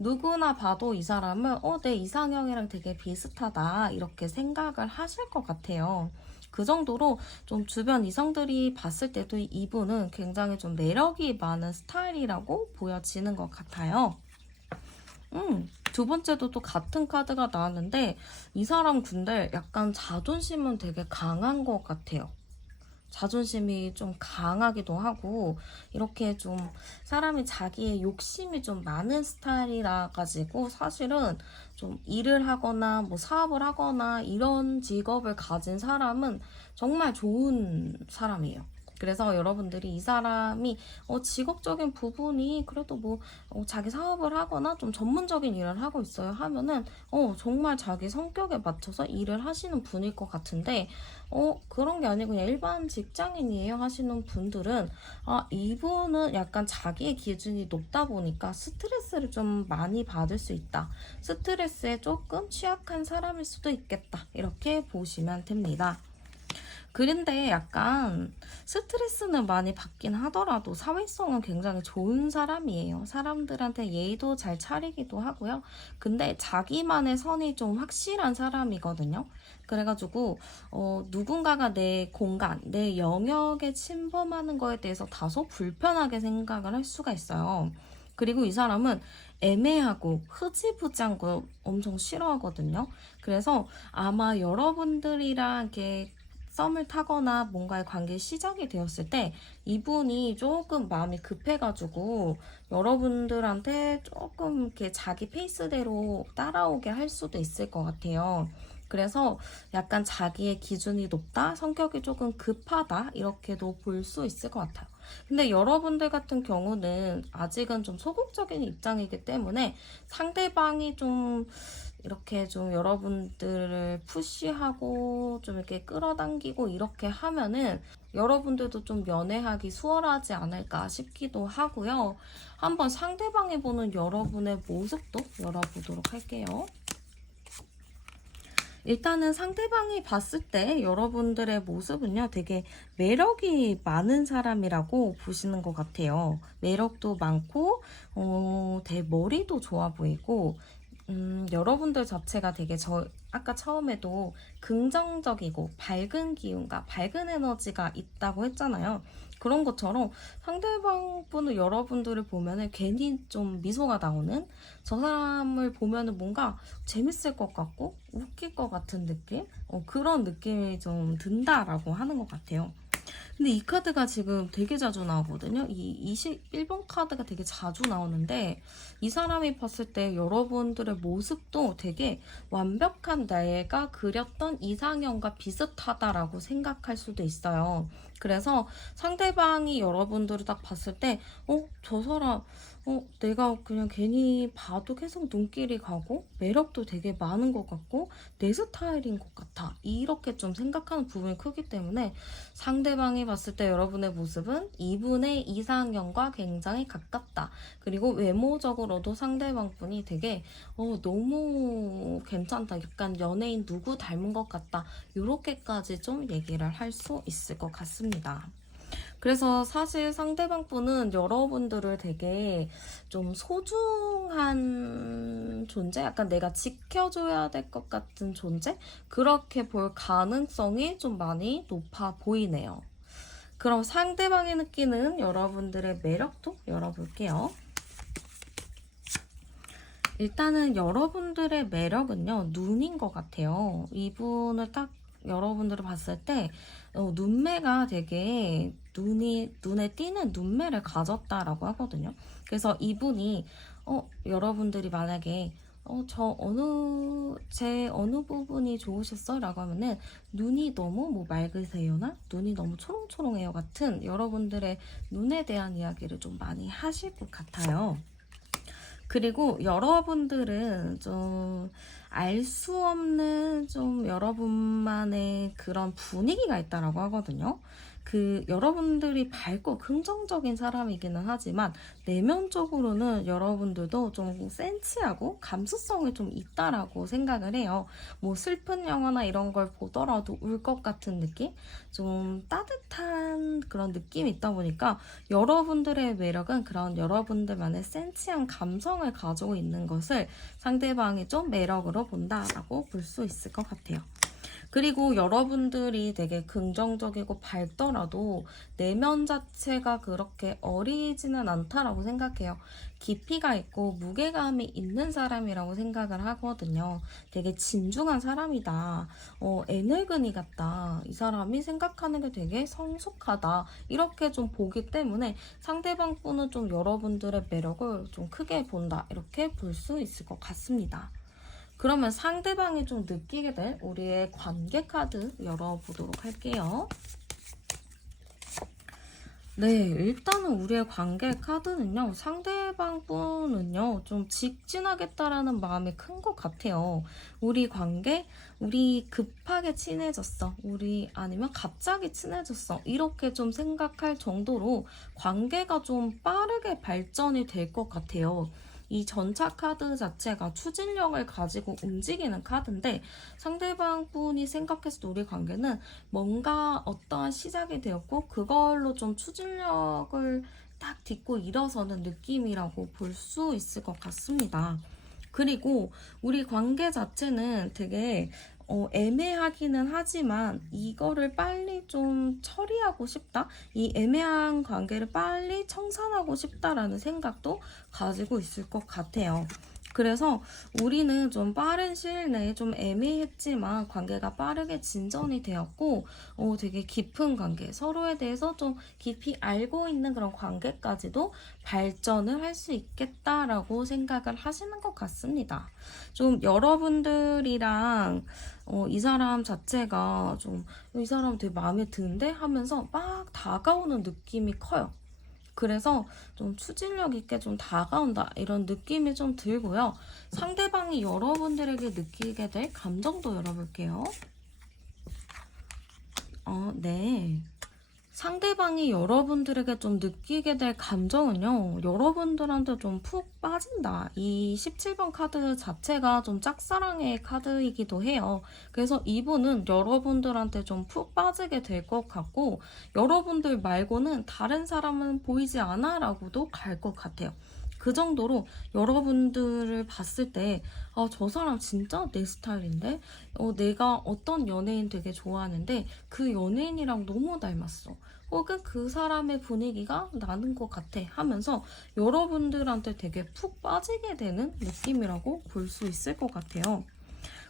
누구나 봐도 이 사람은 내 이상형이랑 되게 비슷하다 이렇게 생각을 하실 것 같아요. 그 정도로 좀 주변 이성들이 봤을 때도 이분은 굉장히 좀 매력이 많은 스타일이라고 보여지는 것 같아요. 두 번째도 또 같은 카드가 나왔는데 이 사람 근데 약간 자존심은 되게 강한 것 같아요. 자존심이 좀 강하기도 하고 이렇게 좀 사람이 자기의 욕심이 좀 많은 스타일이라 가지고 사실은 좀 일을 하거나 뭐 사업을 하거나 이런 직업을 가진 사람은 정말 좋은 사람이에요. 그래서 여러분들이 이 사람이 직업적인 부분이 그래도 뭐 자기 사업을 하거나 좀 전문적인 일을 하고 있어요 하면은 정말 자기 성격에 맞춰서 일을 하시는 분일 것 같은데 그런 게 아니고 그냥 일반 직장인이에요 하시는 분들은 이분은 약간 자기의 기준이 높다 보니까 스트레스를 좀 많이 받을 수 있다. 스트레스에 조금 취약한 사람일 수도 있겠다. 이렇게 보시면 됩니다. 그런데 약간 스트레스는 많이 받긴 하더라도 사회성은 굉장히 좋은 사람이에요. 사람들한테 예의도 잘 차리기도 하고요. 근데 자기만의 선이 좀 확실한 사람이거든요. 그래가지고 누군가가 내 공간, 내 영역에 침범하는 거에 대해서 다소 불편하게 생각을 할 수가 있어요. 그리고 이 사람은 애매하고 흐지부지한 거 엄청 싫어하거든요. 그래서 아마 여러분들이랑 이렇게 썸을 타거나 뭔가의 관계 시작이 되었을 때 이분이 조금 마음이 급해가지고 여러분들한테 조금 이렇게 자기 페이스대로 따라오게 할 수도 있을 것 같아요. 그래서 약간 자기의 기준이 높다, 성격이 조금 급하다 이렇게도 볼 수 있을 것 같아요. 근데 여러분들 같은 경우는 아직은 좀 소극적인 입장이기 때문에 상대방이 좀 이렇게 좀 여러분들을 푸시하고 좀 이렇게 끌어당기고 이렇게 하면은 여러분들도 좀 연애하기 수월하지 않을까 싶기도 하고요. 한번 상대방이 보는 여러분의 모습도 열어보도록 할게요. 일단은 상대방이 봤을 때 여러분들의 모습은요, 되게 매력이 많은 사람이라고 보시는 것 같아요. 매력도 많고, 되게 머리도 좋아 보이고, 여러분들 자체가 되게 아까 처음에도 긍정적이고 밝은 기운과 밝은 에너지가 있다고 했잖아요. 그런 것처럼 상대방 분은 여러분들을 보면은 괜히 좀 미소가 나오는 저 사람을 보면은 뭔가 재밌을 것 같고 웃길 것 같은 느낌? 그런 느낌이 좀 든다라고 하는 것 같아요. 근데 이 카드가 지금 되게 자주 나오거든요. 이 21번 카드가 되게 자주 나오는데 이 사람이 봤을 때 여러분들의 모습도 되게 완벽한 내가 그렸던 이상형과 비슷하다라고 생각할 수도 있어요. 그래서 상대방이 여러분들을 딱 봤을 때 저 사람 내가 그냥 괜히 봐도 계속 눈길이 가고 매력도 되게 많은 것 같고 내 스타일인 것 같아. 이렇게 좀 생각하는 부분이 크기 때문에 상대방이 봤을 때 여러분의 모습은 이분의 이상형과 굉장히 가깝다. 그리고 외모적으로도 상대방 분이 되게 너무 괜찮다. 약간 연예인 누구 닮은 것 같다. 이렇게까지 좀 얘기를 할 수 있을 것 같습니다. 그래서 사실 상대방 분은 여러분들을 되게 좀 소중한 존재? 약간 내가 지켜줘야 될 것 같은 존재? 그렇게 볼 가능성이 좀 많이 높아 보이네요. 그럼 상대방이 느끼는 여러분들의 매력도 열어볼게요. 일단은 여러분들의 매력은요, 눈인 것 같아요. 이분을 딱 여러분들을 봤을 때 눈매가 되게 눈에 띄는 눈매를 가졌다라고 하거든요. 그래서 이분이 여러분들이 만약에 제 어느 부분이 좋으셨어? 라고 하면은 눈이 너무 뭐 맑으세요나 눈이 너무 초롱초롱해요 같은 여러분들의 눈에 대한 이야기를 좀 많이 하실 것 같아요. 그리고 여러분들은 좀 알 수 없는 좀 여러분만의 그런 분위기가 있다라고 하거든요. 여러분들이 밝고 긍정적인 사람이기는 하지만 내면적으로는 여러분들도 좀 센치하고 감수성이 좀 있다라고 생각을 해요. 뭐 슬픈 영화나 이런 걸 보더라도 울 것 같은 느낌? 좀 따뜻한 그런 느낌이 있다 보니까 여러분들의 매력은 그런 여러분들만의 센치한 감성을 가지고 있는 것을 상대방이 좀 매력으로 본다라고 볼 수 있을 것 같아요. 그리고 여러분들이 되게 긍정적이고 밝더라도 내면 자체가 그렇게 어리지는 않다라고 생각해요. 깊이가 있고 무게감이 있는 사람이라고 생각을 하거든요. 되게 진중한 사람이다. 애늙은이 같다. 이 사람이 생각하는 게 되게 성숙하다. 이렇게 좀 보기 때문에 상대방 분은 좀 여러분들의 매력을 좀 크게 본다. 이렇게 볼 수 있을 것 같습니다. 그러면 상대방이 좀 느끼게 될 우리의 관계 카드 열어보도록 할게요. 네, 일단은 우리의 관계 카드는요, 상대방 분은요, 좀 직진하겠다라는 마음이 큰 것 같아요. 우리 급하게 친해졌어. 아니면 갑자기 친해졌어. 이렇게 좀 생각할 정도로 관계가 좀 빠르게 발전이 될 것 같아요. 이 전차 카드 자체가 추진력을 가지고 움직이는 카드인데 상대방 분이 생각했을 때 우리 관계는 뭔가 어떠한 시작이 되었고 그걸로 좀 추진력을 딱 딛고 일어서는 느낌이라고 볼 수 있을 것 같습니다. 그리고 우리 관계 자체는 되게 애매하기는 하지만 이거를 빨리 좀 처리하고 싶다? 이 애매한 관계를 빨리 청산하고 싶다라는 생각도 가지고 있을 것 같아요. 그래서 우리는 좀 빠른 시일 내에 좀 애매했지만 관계가 빠르게 진전이 되었고 되게 깊은 관계, 서로에 대해서 좀 깊이 알고 있는 그런 관계까지도 발전을 할 수 있겠다라고 생각을 하시는 것 같습니다. 좀 여러분들이랑 이 사람 자체가 좀 이 사람 되게 마음에 드는데 하면서 막 다가오는 느낌이 커요. 그래서 좀 추진력 있게 좀 다가온다 이런 느낌이 좀 들고요. 상대방이 여러분들에게 느끼게 될 감정도 열어볼게요. 네. 상대방이 여러분들에게 좀 느끼게 될 감정은요, 여러분들한테 좀 푹 빠진다. 이 17번 카드 자체가 좀 짝사랑의 카드이기도 해요. 그래서 이분은 여러분들한테 좀 푹 빠지게 될 것 같고, 여러분들 말고는 다른 사람은 보이지 않아 라고도 갈 것 같아요. 그 정도로 여러분들을 봤을 때, 저 사람 진짜 내 스타일인데? 내가 어떤 연예인 되게 좋아하는데 그 연예인이랑 너무 닮았어. 혹은 그 사람의 분위기가 나는 것 같아 하면서 여러분들한테 되게 푹 빠지게 되는 느낌이라고 볼 수 있을 것 같아요.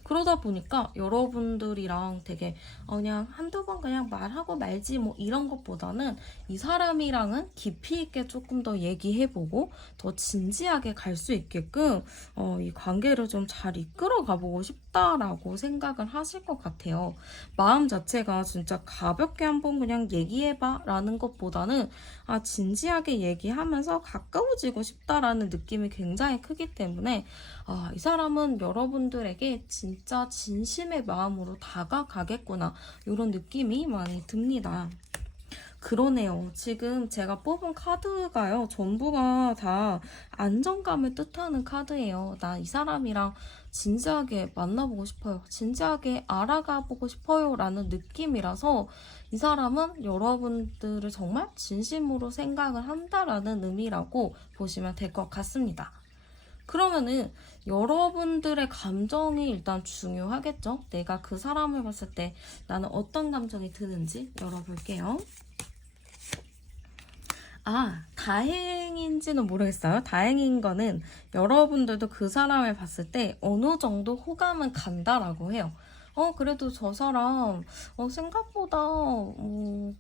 그러다 보니까 여러분들이랑 되게 그냥 한두 번 그냥 말하고 말지 뭐 이런 것보다는 이 사람이랑은 깊이 있게 조금 더 얘기해보고 더 진지하게 갈 수 있게끔 이 관계를 좀 잘 이끌어 가보고 싶다라고 생각을 하실 것 같아요. 마음 자체가 진짜 가볍게 한번 그냥 얘기해봐 라는 것보다는 진지하게 얘기하면서 가까워지고 싶다라는 느낌이 굉장히 크기 때문에 이 사람은 여러분들에게 진짜 진심의 마음으로 다가가겠구나 이런 느낌이 많이 듭니다. 그러네요. 지금 제가 뽑은 카드가요. 전부가 다 안정감을 뜻하는 카드예요. 나 이 사람이랑 진지하게 만나보고 싶어요. 진지하게 알아가보고 싶어요. 라는 느낌이라서 이 사람은 여러분들을 정말 진심으로 생각을 한다라는 의미라고 보시면 될 것 같습니다. 그러면은 여러분들의 감정이 일단 중요하겠죠? 내가 그 사람을 봤을 때 나는 어떤 감정이 드는지 열어볼게요. 다행인지는 모르겠어요. 다행인 거는 여러분들도 그 사람을 봤을 때 어느 정도 호감은 간다라고 해요. 그래도 저 사람, 생각보다,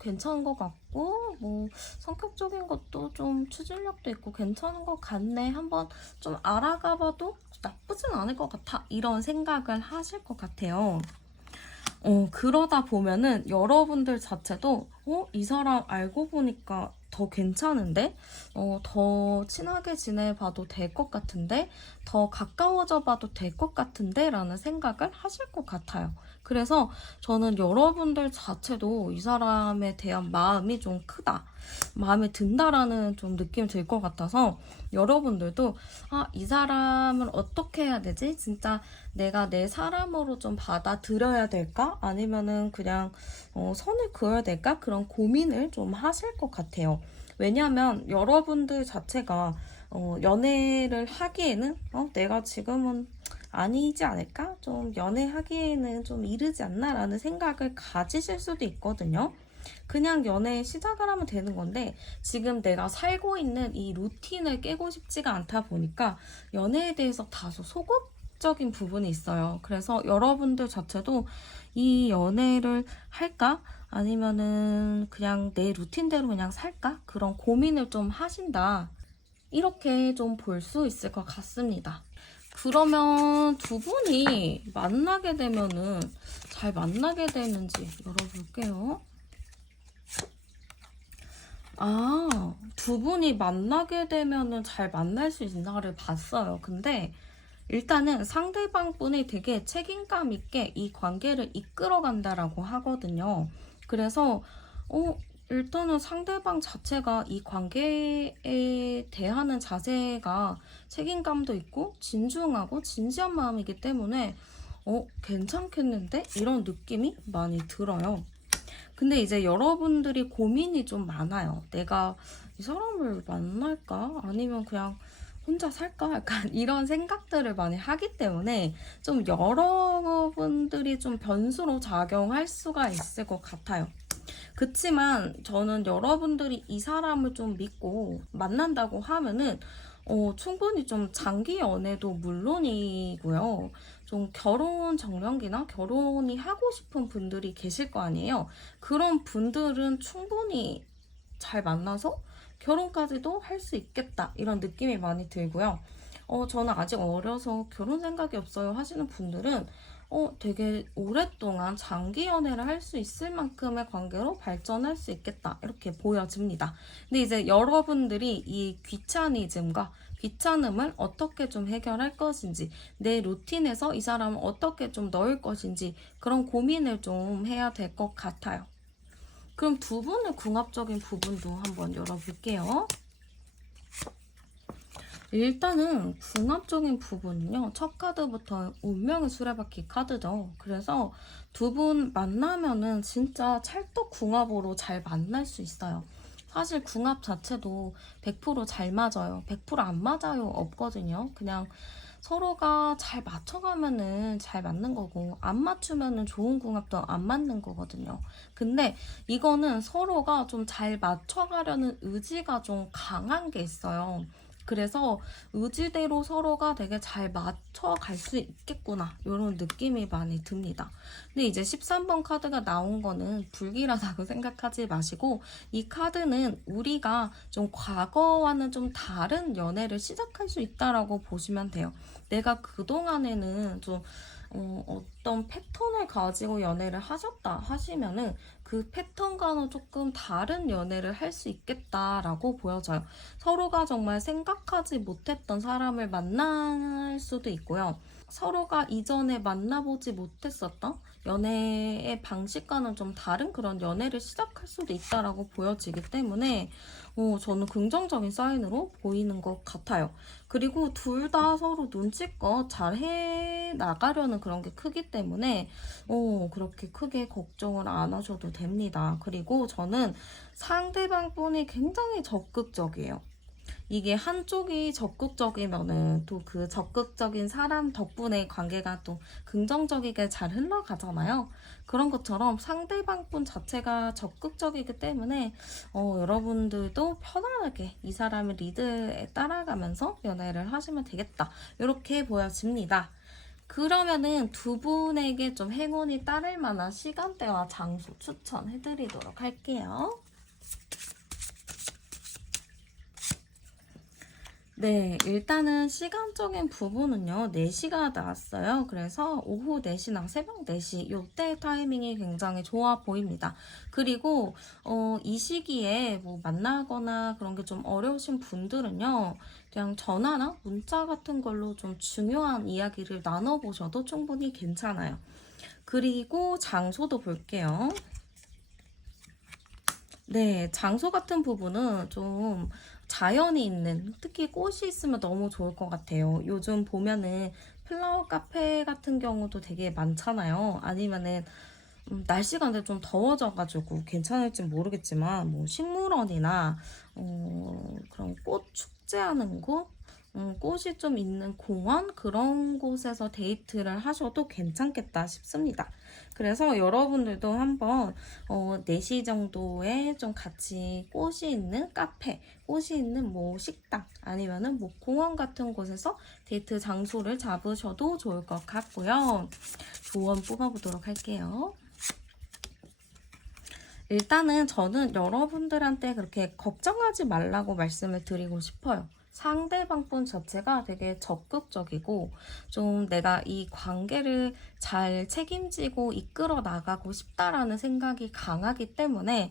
괜찮은 것 같고, 성격적인 것도 좀 추진력도 있고 괜찮은 것 같네. 한번 좀 알아가 봐도 나쁘진 않을 것 같아. 이런 생각을 하실 것 같아요. 그러다 보면은 여러분들 자체도, 이 사람 알고 보니까 더 괜찮은데? 더 친하게 지내봐도 될 것 같은데? 더 가까워져 봐도 될 것 같은데? 라는 생각을 하실 것 같아요. 그래서 저는 여러분들 자체도 이 사람에 대한 마음이 좀 크다, 마음에 든다라는 좀 느낌이 들 것 같아서 여러분들도 이 사람을 어떻게 해야 되지? 진짜 내가 내 사람으로 좀 받아들여야 될까? 아니면은 그냥 선을 그어야 될까? 그런 고민을 좀 하실 것 같아요. 왜냐하면 여러분들 자체가 연애를 하기에는 내가 지금은 아니지 않을까? 좀 연애하기에는 좀 이르지 않나? 라는 생각을 가지실 수도 있거든요. 그냥 연애 시작을 하면 되는 건데 지금 내가 살고 있는 이 루틴을 깨고 싶지가 않다 보니까 연애에 대해서 다소 소극적인 부분이 있어요. 그래서 여러분들 자체도 이 연애를 할까? 아니면은 그냥 내 루틴대로 그냥 살까? 그런 고민을 좀 하신다. 이렇게 좀 볼 수 있을 것 같습니다. 그러면 두 분이 만나게 되면은 잘 만나게 되는지 열어볼게요. 두 분이 만나게 되면은 잘 만날 수 있나를 봤어요. 근데 일단은 상대방 분이 되게 책임감 있게 이 관계를 이끌어 간다라고 하거든요. 그래서 일단은 상대방 자체가 이 관계에 대하는 자세가 책임감도 있고 진중하고 진지한 마음이기 때문에 괜찮겠는데? 이런 느낌이 많이 들어요. 근데 이제 여러분들이 고민이 좀 많아요. 내가 이 사람을 만날까? 아니면 그냥 혼자 살까? 약간 이런 생각들을 많이 하기 때문에 좀 여러분들이 좀 변수로 작용할 수가 있을 것 같아요. 그치만 저는 여러분들이 이 사람을 좀 믿고 만난다고 하면은 충분히 좀 장기 연애도 물론이고요. 좀 결혼 정년기나 결혼이 하고 싶은 분들이 계실 거 아니에요. 그런 분들은 충분히 잘 만나서 결혼까지도 할 수 있겠다. 이런 느낌이 많이 들고요. 저는 아직 어려서 결혼 생각이 없어요 하시는 분들은 되게 오랫동안 장기 연애를 할 수 있을 만큼의 관계로 발전할 수 있겠다. 이렇게 보여집니다. 근데 이제 여러분들이 이 귀찮음을 어떻게 좀 해결할 것인지, 내 루틴에서 이 사람을 어떻게 좀 넣을 것인지 그런 고민을 좀 해야 될 것 같아요. 그럼 두 분의 궁합적인 부분도 한번 열어볼게요. 일단은 궁합적인 부분은요. 첫 카드부터 운명의 수레바퀴 카드죠. 그래서 두 분 만나면은 진짜 찰떡궁합으로 잘 만날 수 있어요. 사실 궁합 자체도 100%잘 맞아요. 100%안 맞아요 없거든요. 그냥 서로가 잘 맞춰가면은 잘 맞는 거고 안 맞추면은 좋은 궁합도 안 맞는 거거든요. 근데 이거는 서로가 좀 잘 맞춰가려는 의지가 좀 강한 게 있어요. 그래서 의지대로 서로가 되게 잘 맞춰갈 수 있겠구나 이런 느낌이 많이 듭니다. 근데 이제 13번 카드가 나온 거는 불길하다고 생각하지 마시고 이 카드는 우리가 좀 과거와는 좀 다른 연애를 시작할 수 있다라고 보시면 돼요. 내가 그동안에는 좀 어떤 패턴을 가지고 연애를 하셨다 하시면은 그 패턴과는 조금 다른 연애를 할 수 있겠다라고 보여져요. 서로가 정말 생각하지 못했던 사람을 만날 수도 있고요. 서로가 이전에 만나보지 못했었던 연애의 방식과는 좀 다른 그런 연애를 시작할 수도 있다라고 보여지기 때문에 저는 긍정적인 사인으로 보이는 것 같아요. 그리고 둘 다 서로 눈치껏 잘 해 나가려는 그런 게 크기 때문에 그렇게 크게 걱정을 안 하셔도 됩니다. 그리고 저는 상대방 분이 굉장히 적극적이에요. 이게 한쪽이 적극적이면은 또 그 적극적인 사람 덕분에 관계가 또 긍정적이게 잘 흘러가잖아요. 그런 것처럼 상대방 분 자체가 적극적이기 때문에 여러분들도 편안하게 이 사람의 리드에 따라가면서 연애를 하시면 되겠다. 이렇게 보여집니다. 그러면은 두 분에게 좀 행운이 따를 만한 시간대와 장소 추천해드리도록 할게요. 네, 일단은 시간적인 부분은요, 4시가 나왔어요. 그래서 오후 4시나 새벽 4시, 요때 타이밍이 굉장히 좋아 보입니다. 그리고, 이 시기에 뭐 만나거나 그런 게 좀 어려우신 분들은요, 그냥 전화나 문자 같은 걸로 좀 중요한 이야기를 나눠보셔도 충분히 괜찮아요. 그리고 장소도 볼게요. 네, 장소 같은 부분은 좀 자연이 있는, 특히 꽃이 있으면 너무 좋을 것 같아요. 요즘 보면은 플라워 카페 같은 경우도 되게 많잖아요. 아니면은 날씨가 근데 좀 더워져가지고 괜찮을지 모르겠지만 뭐 식물원이나 그런 꽃 축제하는 곳, 꽃이 좀 있는 공원 그런 곳에서 데이트를 하셔도 괜찮겠다 싶습니다. 그래서 여러분들도 한번 4시 정도에 좀 같이 꽃이 있는 카페, 꽃이 있는 뭐 식당 아니면은 뭐 공원 같은 곳에서 데이트 장소를 잡으셔도 좋을 것 같고요. 조언 뽑아보도록 할게요. 일단은 저는 여러분들한테 그렇게 걱정하지 말라고 말씀을 드리고 싶어요. 상대방 분 자체가 되게 적극적이고 좀 내가 이 관계를 잘 책임지고 이끌어 나가고 싶다라는 생각이 강하기 때문에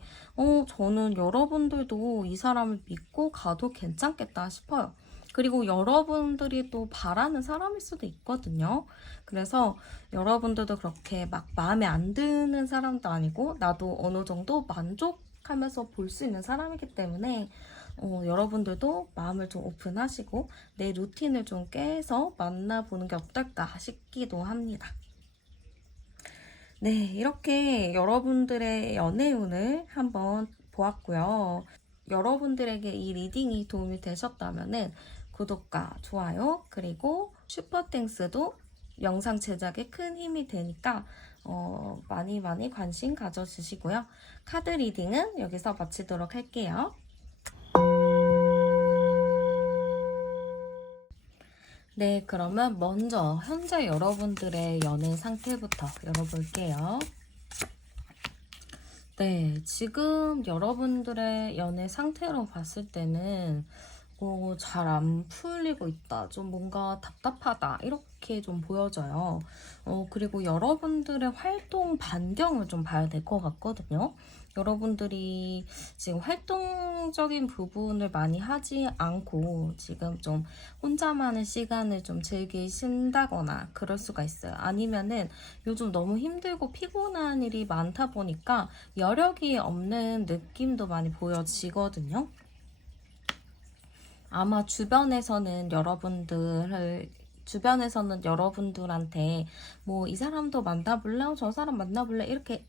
저는 여러분들도 이 사람을 믿고 가도 괜찮겠다 싶어요. 그리고 여러분들이 또 바라는 사람일 수도 있거든요. 그래서 여러분들도 그렇게 막 마음에 안 드는 사람도 아니고 나도 어느 정도 만족하면서 볼 수 있는 사람이기 때문에 여러분들도 마음을 좀 오픈하시고 내 루틴을 좀 깨서 만나보는 게 어떨까 싶기도 합니다. 네, 이렇게 여러분들의 연애운을 한번 보았고요. 여러분들에게 이 리딩이 도움이 되셨다면은 구독과 좋아요 그리고 슈퍼땡스도 영상 제작에 큰 힘이 되니까 많이 많이 관심 가져주시고요. 카드 리딩은 여기서 마치도록 할게요. 네, 그러면 먼저 현재 여러분들의 연애 상태부터 열어볼게요. 네, 지금 여러분들의 연애 상태로 봤을 때는 잘 안 풀리고 있다. 좀 뭔가 답답하다. 이렇게 좀 보여져요. 그리고 여러분들의 활동 반경을 좀 봐야 될 것 같거든요. 여러분들이 지금 활동적인 부분을 많이 하지 않고 지금 좀 혼자만의 시간을 좀 즐기신다거나 그럴 수가 있어요. 아니면은 요즘 너무 힘들고 피곤한 일이 많다 보니까 여력이 없는 느낌도 많이 보여지거든요. 아마 주변에서는 여러분들한테 뭐 이 사람도 만나볼래? 저 사람 만나볼래? 이렇게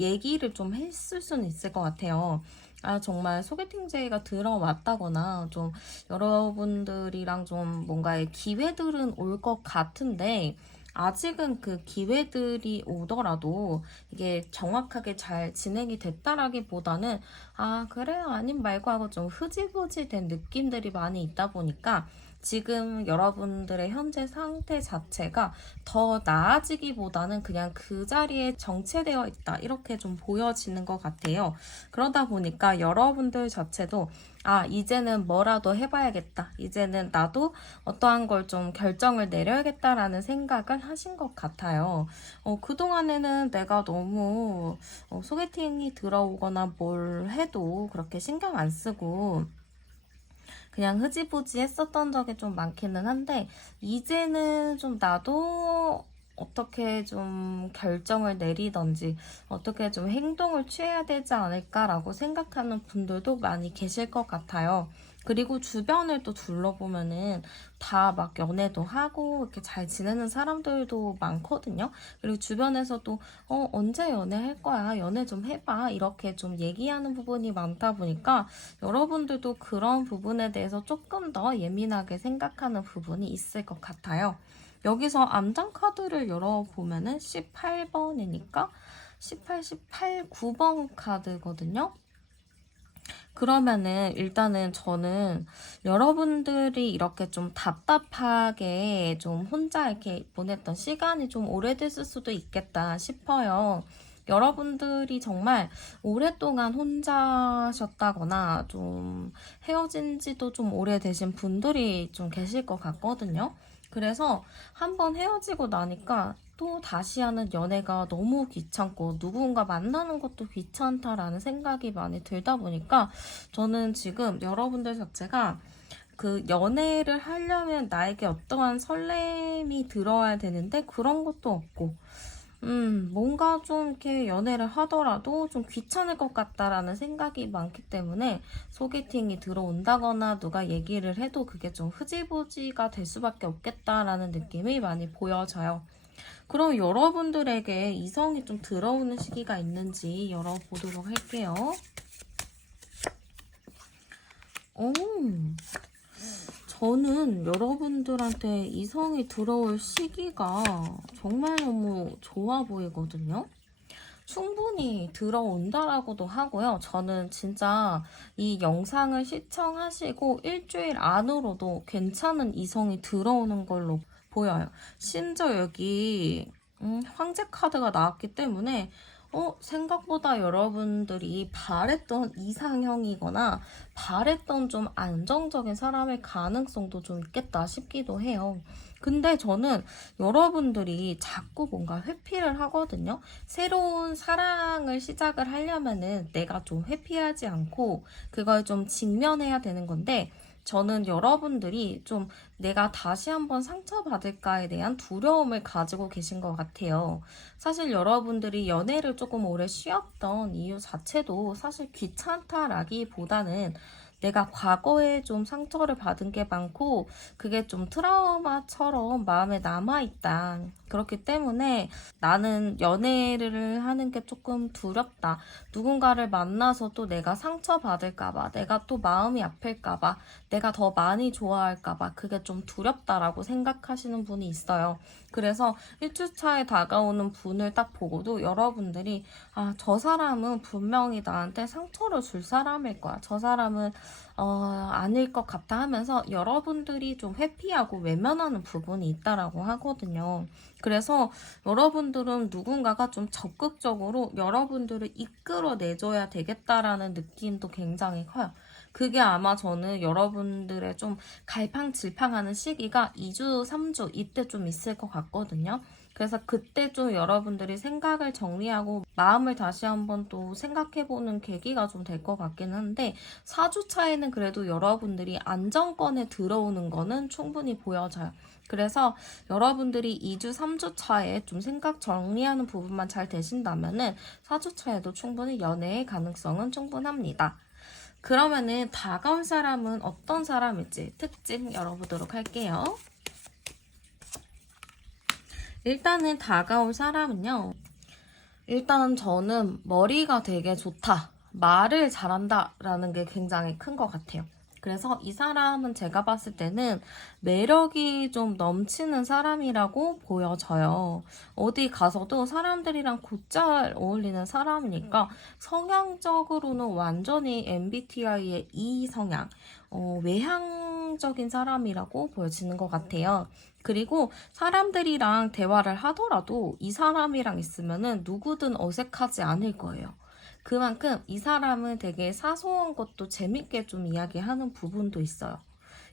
얘기를 좀 했을 수는 있을 것 같아요. 아, 정말 소개팅 제의가 들어왔다거나 좀 여러분들이랑 좀 뭔가의 기회들은 올 것 같은데 아직은 그 기회들이 오더라도 이게 정확하게 잘 진행이 됐다라기보다는 아, 그래? 아님 말고 하고 좀 흐지부지 된 느낌들이 많이 있다 보니까 지금 여러분들의 현재 상태 자체가 더 나아지기보다는 그냥 그 자리에 정체되어 있다. 이렇게 좀 보여지는 것 같아요. 그러다 보니까 여러분들 자체도 아, 이제는 뭐라도 해봐야겠다. 이제는 나도 어떠한 걸 좀 결정을 내려야겠다라는 생각을 하신 것 같아요. 그동안에는 내가 너무 소개팅이 들어오거나 뭘 해도 그렇게 신경 안 쓰고 그냥 흐지부지 했었던 적이 좀 많기는 한데 이제는 좀 나도 어떻게 좀 결정을 내리던지 어떻게 좀 행동을 취해야 되지 않을까라고 생각하는 분들도 많이 계실 것 같아요. 그리고 주변을 또 둘러보면은 다 막 연애도 하고 이렇게 잘 지내는 사람들도 많거든요. 그리고 주변에서도 언제 연애할 거야? 연애 좀 해봐. 이렇게 좀 얘기하는 부분이 많다 보니까 여러분들도 그런 부분에 대해서 조금 더 예민하게 생각하는 부분이 있을 것 같아요. 여기서 암장 카드를 열어보면은 18번이니까 18, 18, 9번 카드거든요. 그러면은 일단은 저는 여러분들이 이렇게 좀 답답하게 좀 혼자 이렇게 보냈던 시간이 좀 오래됐을 수도 있겠다 싶어요. 여러분들이 정말 오랫동안 혼자셨다거나 좀 헤어진 지도 좀 오래되신 분들이 좀 계실 것 같거든요. 그래서 한번 헤어지고 나니까 또 다시 하는 연애가 너무 귀찮고 누군가 만나는 것도 귀찮다라는 생각이 많이 들다 보니까 저는 지금 여러분들 자체가 그 연애를 하려면 나에게 어떠한 설렘이 들어야 되는데 그런 것도 없고 뭔가 좀 이렇게 연애를 하더라도 좀 귀찮을 것 같다라는 생각이 많기 때문에 소개팅이 들어온다거나 누가 얘기를 해도 그게 좀 흐지부지가 될 수밖에 없겠다라는 느낌이 많이 보여져요. 그럼 여러분들에게 이성이 좀 들어오는 시기가 있는지 열어보도록 할게요. 오, 저는 여러분들한테 이성이 들어올 시기가 정말 너무 좋아 보이거든요. 충분히 들어온다라고도 하고요. 저는 진짜 이 영상을 시청하시고 일주일 안으로도 괜찮은 이성이 들어오는 걸로 보여요. 심지어 여기 황제 카드가 나왔기 때문에 생각보다 여러분들이 바랬던 이상형이거나 바랬던 좀 안정적인 사람일 가능성도 좀 있겠다 싶기도 해요. 근데 저는 여러분들이 자꾸 뭔가 회피를 하거든요. 새로운 사랑을 시작을 하려면은 내가 좀 회피하지 않고 그걸 좀 직면해야 되는 건데 저는 여러분들이 좀 내가 다시 한번 상처받을까에 대한 두려움을 가지고 계신 것 같아요. 사실 여러분들이 연애를 조금 오래 쉬었던 이유 자체도 사실 귀찮다라기보다는 내가 과거에 좀 상처를 받은 게 많고 그게 좀 트라우마처럼 마음에 남아있다. 그렇기 때문에 나는 연애를 하는 게 조금 두렵다. 누군가를 만나서도 내가 상처받을까봐, 내가 또 마음이 아플까봐, 내가 더 많이 좋아할까봐 그게 좀 두렵다라고 생각하시는 분이 있어요. 그래서 1주차에 다가오는 분을 딱 보고도 여러분들이 저 사람은 분명히 나한테 상처를 줄 사람일 거야. 저 사람은 아닐 것 같다 하면서 여러분들이 좀 회피하고 외면하는 부분이 있다라고 하거든요. 그래서 여러분들은 누군가가 좀 적극적으로 여러분들을 이끌어내줘야 되겠다라는 느낌도 굉장히 커요. 그게 아마 저는 여러분들의 좀 갈팡질팡하는 시기가 2주, 3주 이때 좀 있을 것 같거든요. 그래서 그때 좀 여러분들이 생각을 정리하고 마음을 다시 한번 또 생각해보는 계기가 좀 될 것 같긴 한데 4주 차에는 그래도 여러분들이 안정권에 들어오는 거는 충분히 보여져요. 그래서 여러분들이 2주, 3주 차에 좀 생각 정리하는 부분만 잘 되신다면은 4주 차에도 충분히 연애의 가능성은 충분합니다. 그러면은 다가올 사람은 어떤 사람일지 특징 열어보도록 할게요. 일단은 다가올 사람은요. 일단 저는 머리가 되게 좋다. 말을 잘한다 라는 게 굉장히 큰 것 같아요. 그래서 이 사람은 제가 봤을 때는 매력이 좀 넘치는 사람이라고 보여져요. 어디 가서도 사람들이랑 곧잘 어울리는 사람이니까 성향적으로는 완전히 MBTI의 E 성향, 외향적인 사람이라고 보여지는 것 같아요. 그리고 사람들이랑 대화를 하더라도 이 사람이랑 있으면은 누구든 어색하지 않을 거예요. 그만큼 이 사람은 되게 사소한 것도 재밌게 좀 이야기하는 부분도 있어요.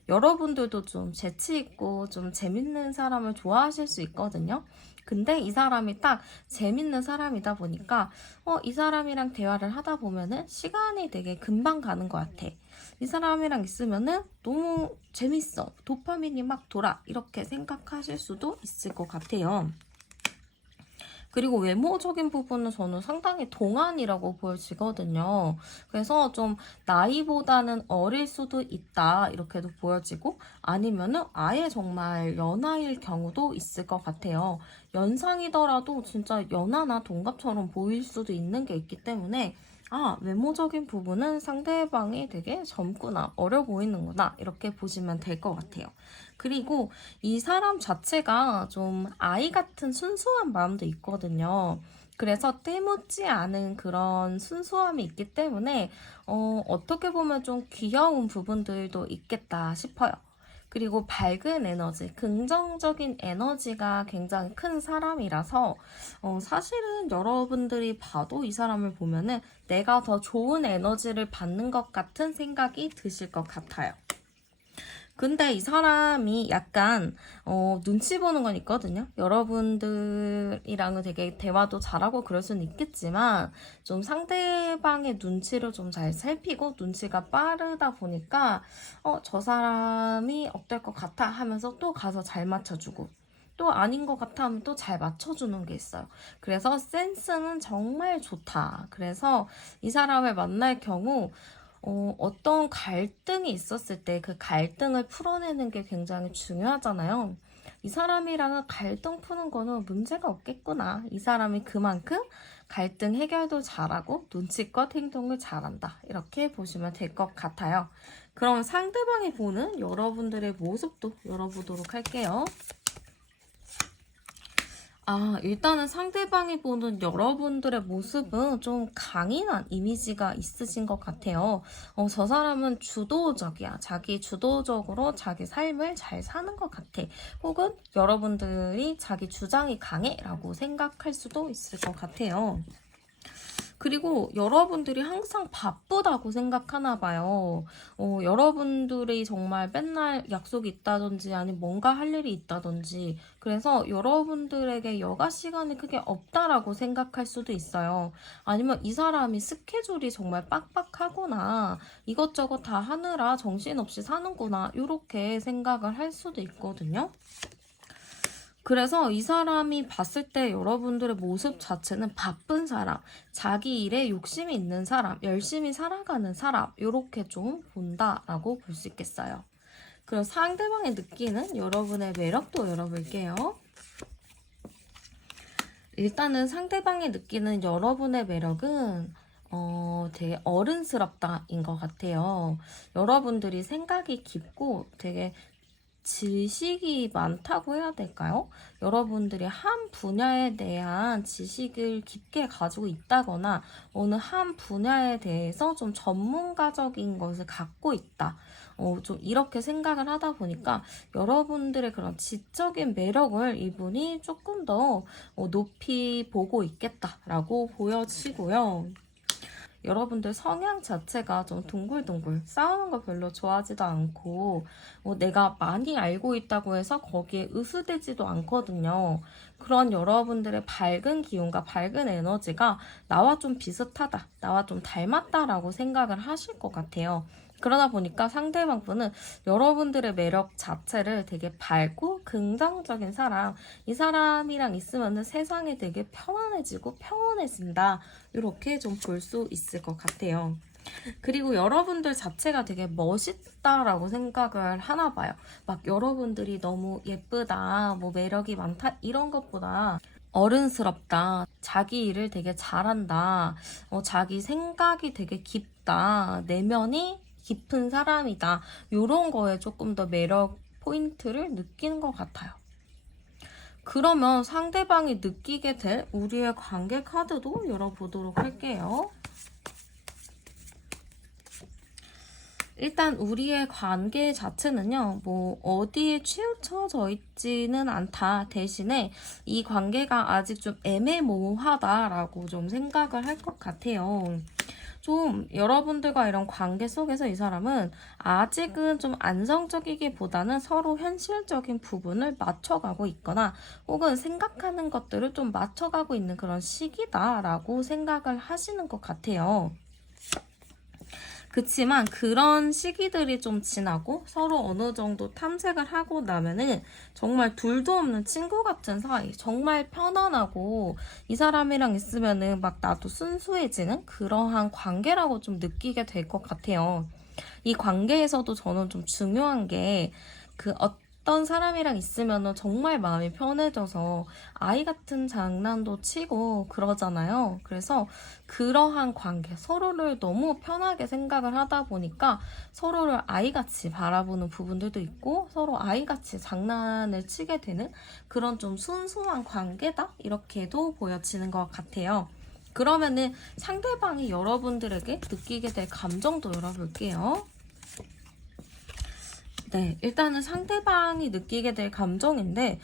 여러분들도 좀 재치있고 좀 재밌는 사람을 좋아하실 수 있거든요. 근데 이 사람이 딱 재밌는 사람이다 보니까 이 사람이랑 대화를 하다 보면은 시간이 되게 금방 가는 것 같아. 이 사람이랑 있으면은 너무 재밌어. 도파민이 막 돌아. 이렇게 생각하실 수도 있을 것 같아요. 그리고 외모적인 부분은 저는 상당히 동안이라고 보여지거든요. 그래서 좀 나이보다는 어릴 수도 있다 이렇게도 보여지고 아니면은 아예 정말 연하일 경우도 있을 것 같아요. 연상이더라도 진짜 연하나 동갑처럼 보일 수도 있는 게 있기 때문에 외모적인 부분은 상대방이 되게 젊구나, 어려 보이는구나, 이렇게 보시면 될 것 같아요. 그리고 이 사람 자체가 좀 아이 같은 순수한 마음도 있거든요. 그래서 때묻지 않은 그런 순수함이 있기 때문에 어떻게 보면 좀 귀여운 부분들도 있겠다 싶어요. 그리고 밝은 에너지, 긍정적인 에너지가 굉장히 큰 사람이라서 사실은 여러분들이 봐도 이 사람을 보면은 내가 더 좋은 에너지를 받는 것 같은 생각이 드실 것 같아요. 근데 이 사람이 약간 눈치 보는 건 있거든요. 여러분들이랑은 되게 대화도 잘하고 그럴 수는 있겠지만 좀 상대방의 눈치를 좀 잘 살피고 눈치가 빠르다 보니까 저 사람이 어떨 것 같아 하면서 또 가서 잘 맞춰주고 또 아닌 것 같아 하면 또 잘 맞춰주는 게 있어요. 그래서 센스는 정말 좋다. 그래서 이 사람을 만날 경우 어떤 갈등이 있었을 때 그 갈등을 풀어내는 게 굉장히 중요하잖아요. 이 사람이랑은 갈등 푸는 거는 문제가 없겠구나. 이 사람이 그만큼 갈등 해결도 잘하고 눈치껏 행동을 잘한다. 이렇게 보시면 될 것 같아요. 그럼 상대방이 보는 여러분들의 모습도 열어보도록 할게요. 일단은 상대방이 보는 여러분들의 모습은 좀 강인한 이미지가 있으신 것 같아요. 저 사람은 주도적이야. 자기 주도적으로 자기 삶을 잘 사는 것 같아. 혹은 여러분들이 자기 주장이 강해 라고 생각할 수도 있을 것 같아요. 그리고 여러분들이 항상 바쁘다고 생각하나 봐요. 여러분들이 정말 맨날 약속이 있다든지 아니면 뭔가 할 일이 있다든지 그래서 여러분들에게 여가 시간이 크게 없다라고 생각할 수도 있어요. 아니면 이 사람이 스케줄이 정말 빡빡하거나 이것저것 다 하느라 정신없이 사는구나 이렇게 생각을 할 수도 있거든요. 그래서 이 사람이 봤을 때 여러분들의 모습 자체는 바쁜 사람, 자기 일에 욕심이 있는 사람, 열심히 살아가는 사람 이렇게 좀 본다라고 볼 수 있겠어요. 그럼 상대방이 느끼는 여러분의 매력도 열어볼게요. 일단은 상대방이 느끼는 여러분의 매력은 되게 어른스럽다인 것 같아요. 여러분들이 생각이 깊고 되게 지식이 많다고 해야 될까요? 여러분들이 한 분야에 대한 지식을 깊게 가지고 있다거나 어느 한 분야에 대해서 좀 전문가적인 것을 갖고 있다. 좀 이렇게 생각을 하다 보니까 여러분들의 그런 지적인 매력을 이분이 조금 더 높이 보고 있겠다라고 보여지고요. 여러분들 성향 자체가 좀 둥글둥글 싸우는 거 별로 좋아하지도 않고 내가 많이 알고 있다고 해서 거기에 으스대지도 않거든요. 그런 여러분들의 밝은 기운과 밝은 에너지가 나와 좀 비슷하다, 나와 좀 닮았다라고 생각을 하실 것 같아요. 그러다 보니까 상대방 분은 여러분들의 매력 자체를 되게 밝고 긍정적인 사람, 이 사람이랑 있으면 세상이 되게 편안해지고 평온해진다. 이렇게 좀 볼 수 있을 것 같아요. 그리고 여러분들 자체가 되게 멋있다라고 생각을 하나 봐요. 막 여러분들이 너무 예쁘다, 뭐 매력이 많다 이런 것보다 어른스럽다, 자기 일을 되게 잘한다, 자기 생각이 되게 깊다, 내면이 깊은 사람이다. 이런 거에 조금 더 매력 포인트를 느끼는 것 같아요. 그러면 상대방이 느끼게 될 우리의 관계 카드도 열어보도록 할게요. 일단 우리의 관계 자체는요, 뭐 어디에 치우쳐져 있지는 않다. 대신에 이 관계가 아직 좀 애매모호하다라고 좀 생각을 할 것 같아요. 좀 여러분들과 이런 관계 속에서 이 사람은 아직은 좀 안정적이기보다는 서로 현실적인 부분을 맞춰가고 있거나 혹은 생각하는 것들을 좀 맞춰가고 있는 그런 시기다라고 생각을 하시는 것 같아요. 그치만 그런 시기들이 좀 지나고 서로 어느 정도 탐색을 하고 나면은 정말 둘도 없는 친구 같은 사이, 정말 편안하고 이 사람이랑 있으면은 막 나도 순수해지는 그러한 관계라고 좀 느끼게 될 것 같아요. 이 관계에서도 저는 좀 중요한 게 그 어떤 사람이랑 있으면은 정말 마음이 편해져서 아이 같은 장난도 치고 그러잖아요. 그래서 그러한 관계, 서로를 너무 편하게 생각을 하다 보니까 서로를 아이같이 바라보는 부분들도 있고 서로 아이같이 장난을 치게 되는 그런 좀 순수한 관계다? 이렇게도 보여지는 것 같아요. 그러면은 상대방이 여러분들에게 느끼게 될 감정도 열어볼게요. 네, 일단은 상대방이 느끼게 될 감정인데,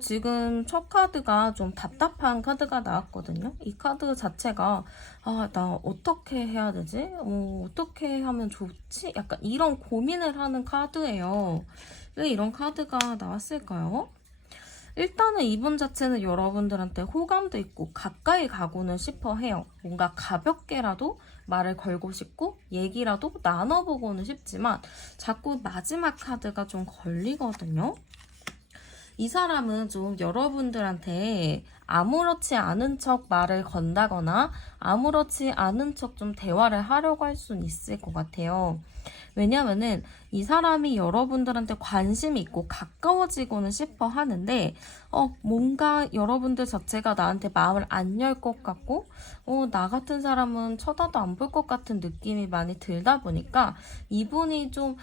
지금 첫 카드가 좀 답답한 카드가 나왔거든요. 이 카드 자체가, 나 어떻게 해야 되지? 어떻게 하면 좋지? 약간 이런 고민을 하는 카드예요. 왜 이런 카드가 나왔을까요? 일단은 이분 자체는 여러분들한테 호감도 있고 가까이 가고는 싶어 해요. 뭔가 가볍게라도 말을 걸고 싶고 얘기라도 나눠보고는 싶지만 자꾸 마지막 카드가 좀 걸리거든요. 이 사람은 좀 여러분들한테 아무렇지 않은 척 말을 건다거나 아무렇지 않은 척 좀 대화를 하려고 할 수는 있을 것 같아요. 왜냐면은 이 사람이 여러분들한테 관심이 있고 가까워지고는 싶어 하는데 뭔가 여러분들 자체가 나한테 마음을 안 열 것 같고 나 같은 사람은 쳐다도 안 볼 것 같은 느낌이 많이 들다 보니까 이분이 좀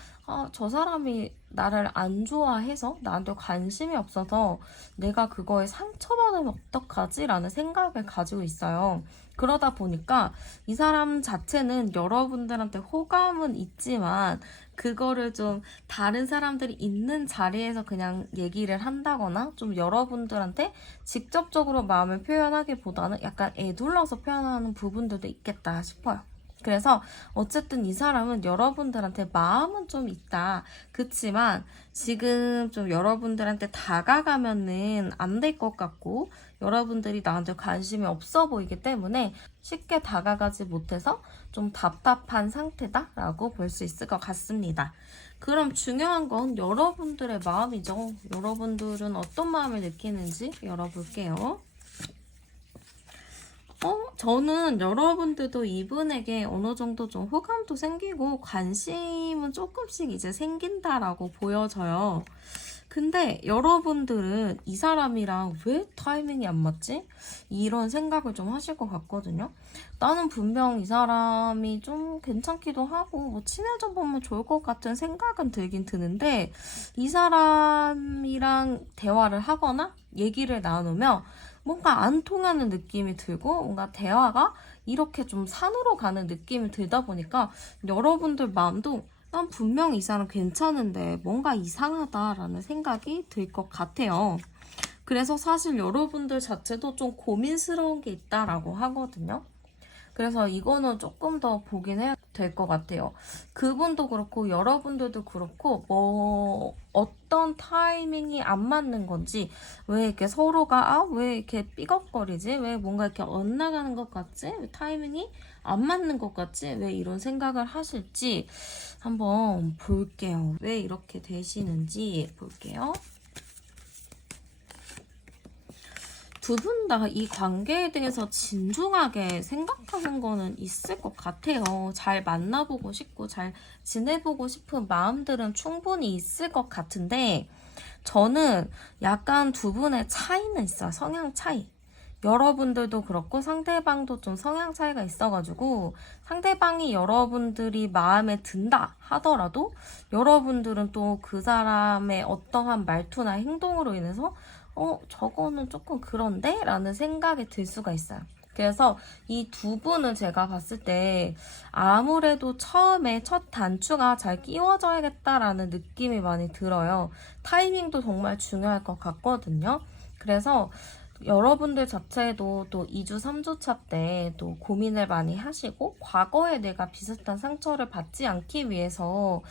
저 사람이 나를 안 좋아해서 나한테 관심이 없어서 내가 그거에 상처받으면 어떡하지? 라는 생각을 가지고 있어요. 그러다 보니까 이 사람 자체는 여러분들한테 호감은 있지만 그거를 좀 다른 사람들이 있는 자리에서 그냥 얘기를 한다거나 좀 여러분들한테 직접적으로 마음을 표현하기보다는 약간 애둘러서 표현하는 부분들도 있겠다 싶어요. 그래서 어쨌든 이 사람은 여러분들한테 마음은 좀 있다. 그치만 지금 좀 여러분들한테 다가가면은 안 될 것 같고 여러분들이 나한테 관심이 없어 보이기 때문에 쉽게 다가가지 못해서 좀 답답한 상태다라고 볼 수 있을 것 같습니다. 그럼 중요한 건 여러분들의 마음이죠. 여러분들은 어떤 마음을 느끼는지 열어볼게요. 저는 여러분들도 이분에게 어느 정도 좀 호감도 생기고 관심은 조금씩 이제 생긴다라고 보여져요. 근데 여러분들은 이 사람이랑 왜 타이밍이 안 맞지? 이런 생각을 좀 하실 것 같거든요. 나는 분명 이 사람이 좀 괜찮기도 하고 뭐 친해져 보면 좋을 것 같은 생각은 들긴 드는데 이 사람이랑 대화를 하거나 얘기를 나누면 뭔가 안 통하는 느낌이 들고 뭔가 대화가 이렇게 좀 산으로 가는 느낌이 들다 보니까 여러분들 마음도 난 분명 이 사람 괜찮은데 뭔가 이상하다라는 생각이 들 것 같아요. 그래서 사실 여러분들 자체도 좀 고민스러운 게 있다라고 하거든요. 그래서 이거는 조금 더 보긴 해야 될 것 같아요. 그분도 그렇고 여러분들도 그렇고 뭐 어떤 타이밍이 안 맞는 건지 왜 이렇게 서로가 왜 이렇게 삐걱거리지? 왜 뭔가 이렇게 엇나가는 것 같지? 왜 타이밍이 안 맞는 것 같지? 왜 이런 생각을 하실지 한번 볼게요. 왜 이렇게 되시는지 볼게요. 두 분 다 이 관계에 대해서 진중하게 생각하는 거는 있을 것 같아요. 잘 만나보고 싶고 잘 지내보고 싶은 마음들은 충분히 있을 것 같은데 저는 약간 두 분의 차이는 있어요. 성향 차이. 여러분들도 그렇고 상대방도 좀 성향 차이가 있어가지고 상대방이 여러분들이 마음에 든다 하더라도 여러분들은 또 그 사람의 어떠한 말투나 행동으로 인해서 저거는 조금 그런데? 라는 생각이 들 수가 있어요. 그래서 이 두 분은 제가 봤을 때 아무래도 처음에 첫 단추가 잘 끼워져야겠다라는 느낌이 많이 들어요. 타이밍도 정말 중요할 것 같거든요. 그래서 여러분들 자체도 또 2주, 3주 차 때 또 고민을 많이 하시고 과거에 내가 비슷한 상처를 받지 않기 위해서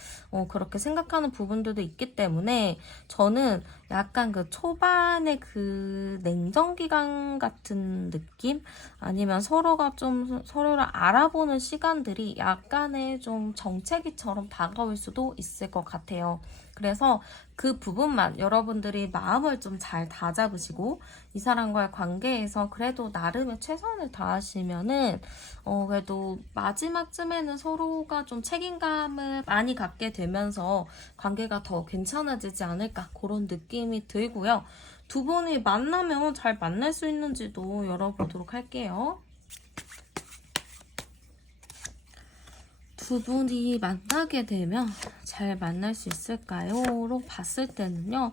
그렇게 생각하는 부분들도 있기 때문에 저는 약간 그 초반에 그 냉정기간 같은 느낌? 아니면 서로가 좀 서로를 알아보는 시간들이 약간의 좀 정체기처럼 다가올 수도 있을 것 같아요. 그래서 그 부분만 여러분들이 마음을 좀 잘 다잡으시고 이 사람과의 관계에서 그래도 나름의 최선을 다하시면은 그래도 마지막쯤에는 서로가 좀 책임감을 많이 갖게 되면서 관계가 더 괜찮아지지 않을까 그런 느낌이 들고요. 두 분이 만나면 잘 만날 수 있는지도 열어보도록 할게요. 두 분이 만나게 되면 잘 만날 수 있을까요?로 봤을 때는요.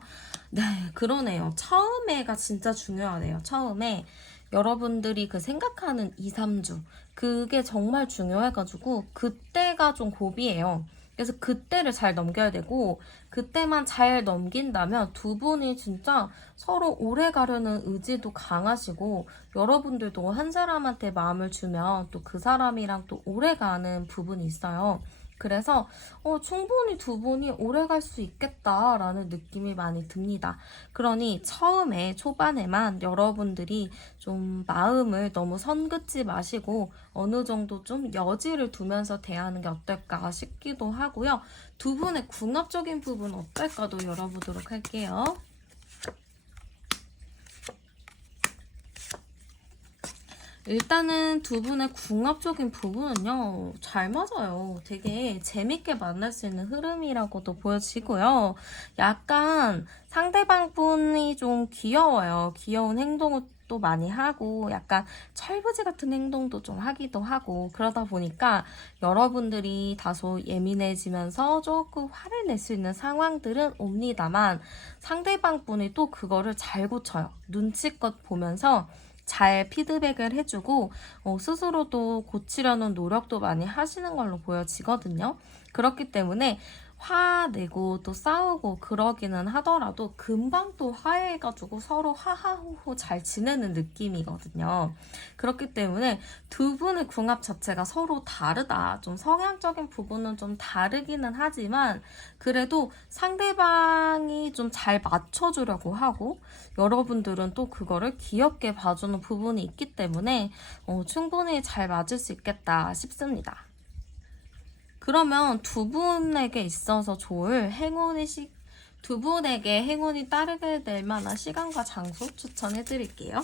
네, 그러네요. 처음에가 진짜 중요하네요. 처음에 여러분들이 그 생각하는 2, 3주 그게 정말 중요해가지고 그때가 좀 고비예요. 그래서 그때를 잘 넘겨야 되고, 그때만 잘 넘긴다면 두 분이 진짜 서로 오래 가려는 의지도 강하시고, 여러분들도 한 사람한테 마음을 주면 또 그 사람이랑 또 오래 가는 부분이 있어요. 그래서 충분히 두 분이 오래 갈 수 있겠다라는 느낌이 많이 듭니다. 그러니 처음에 초반에만 여러분들이 좀 마음을 너무 선 긋지 마시고 어느 정도 좀 여지를 두면서 대하는 게 어떨까 싶기도 하고요. 두 분의 궁합적인 부분 어떨까도 열어보도록 할게요. 일단은 두 분의 궁합적인 부분은요, 잘 맞아요. 되게 재밌게 만날 수 있는 흐름이라고도 보여지고요. 약간 상대방 분이 좀 귀여워요. 귀여운 행동을 또 많이 하고, 약간 철부지 같은 행동도 좀 하기도 하고, 그러다 보니까 여러분들이 다소 예민해지면서 조금 화를 낼 수 있는 상황들은 옵니다만, 상대방 분이 또 그거를 잘 고쳐요. 눈치껏 보면서 잘 피드백을 해주고 스스로도 고치려는 노력도 많이 하시는 걸로 보여지거든요. 그렇기 때문에 화내고 또 싸우고 그러기는 하더라도 금방 또 화해해가지고 서로 하하호호 잘 지내는 느낌이거든요. 그렇기 때문에 두 분의 궁합 자체가 서로 다르다. 좀 성향적인 부분은 좀 다르기는 하지만 그래도 상대방이 좀 잘 맞춰주려고 하고 여러분들은 또 그거를 귀엽게 봐주는 부분이 있기 때문에 충분히 잘 맞을 수 있겠다 싶습니다. 그러면 두 분에게 있어서 좋을 두 분에게 행운이 따르게 될 만한 시간과 장소 추천해 드릴게요.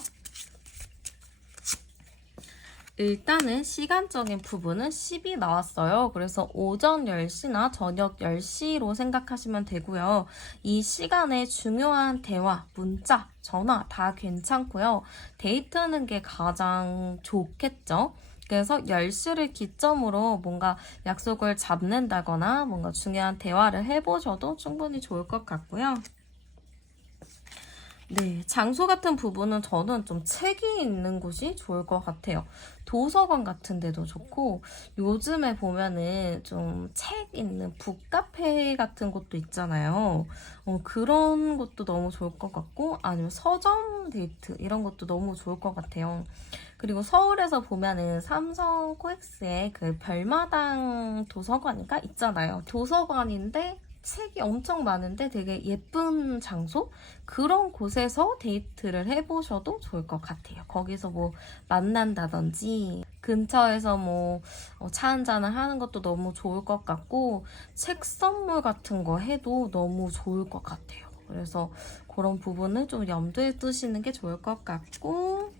일단은 시간적인 부분은 10이 나왔어요. 그래서 오전 10시나 저녁 10시로 생각하시면 되고요. 이 시간에 중요한 대화, 문자, 전화 다 괜찮고요. 데이트하는 게 가장 좋겠죠. 그래서 10시를 기점으로 뭔가 약속을 잡는다거나 뭔가 중요한 대화를 해보셔도 충분히 좋을 것 같고요. 네, 장소 같은 부분은 저는 좀 책이 있는 곳이 좋을 것 같아요. 도서관 같은 데도 좋고, 요즘에 보면은 좀 책 있는 북카페 같은 곳도 있잖아요. 그런 것도 너무 좋을 것 같고, 아니면 서점 데이트 이런 것도 너무 좋을 것 같아요. 그리고 서울에서 보면은 삼성 코엑스에 그 별마당 도서관인가 있잖아요. 도서관인데 책이 엄청 많은데 되게 예쁜 장소? 그런 곳에서 데이트를 해보셔도 좋을 것 같아요. 거기서 뭐 만난다든지 근처에서 뭐 차 한잔을 하는 것도 너무 좋을 것 같고 책 선물 같은 거 해도 너무 좋을 것 같아요. 그래서 그런 부분을 좀 염두에 두시는 게 좋을 것 같고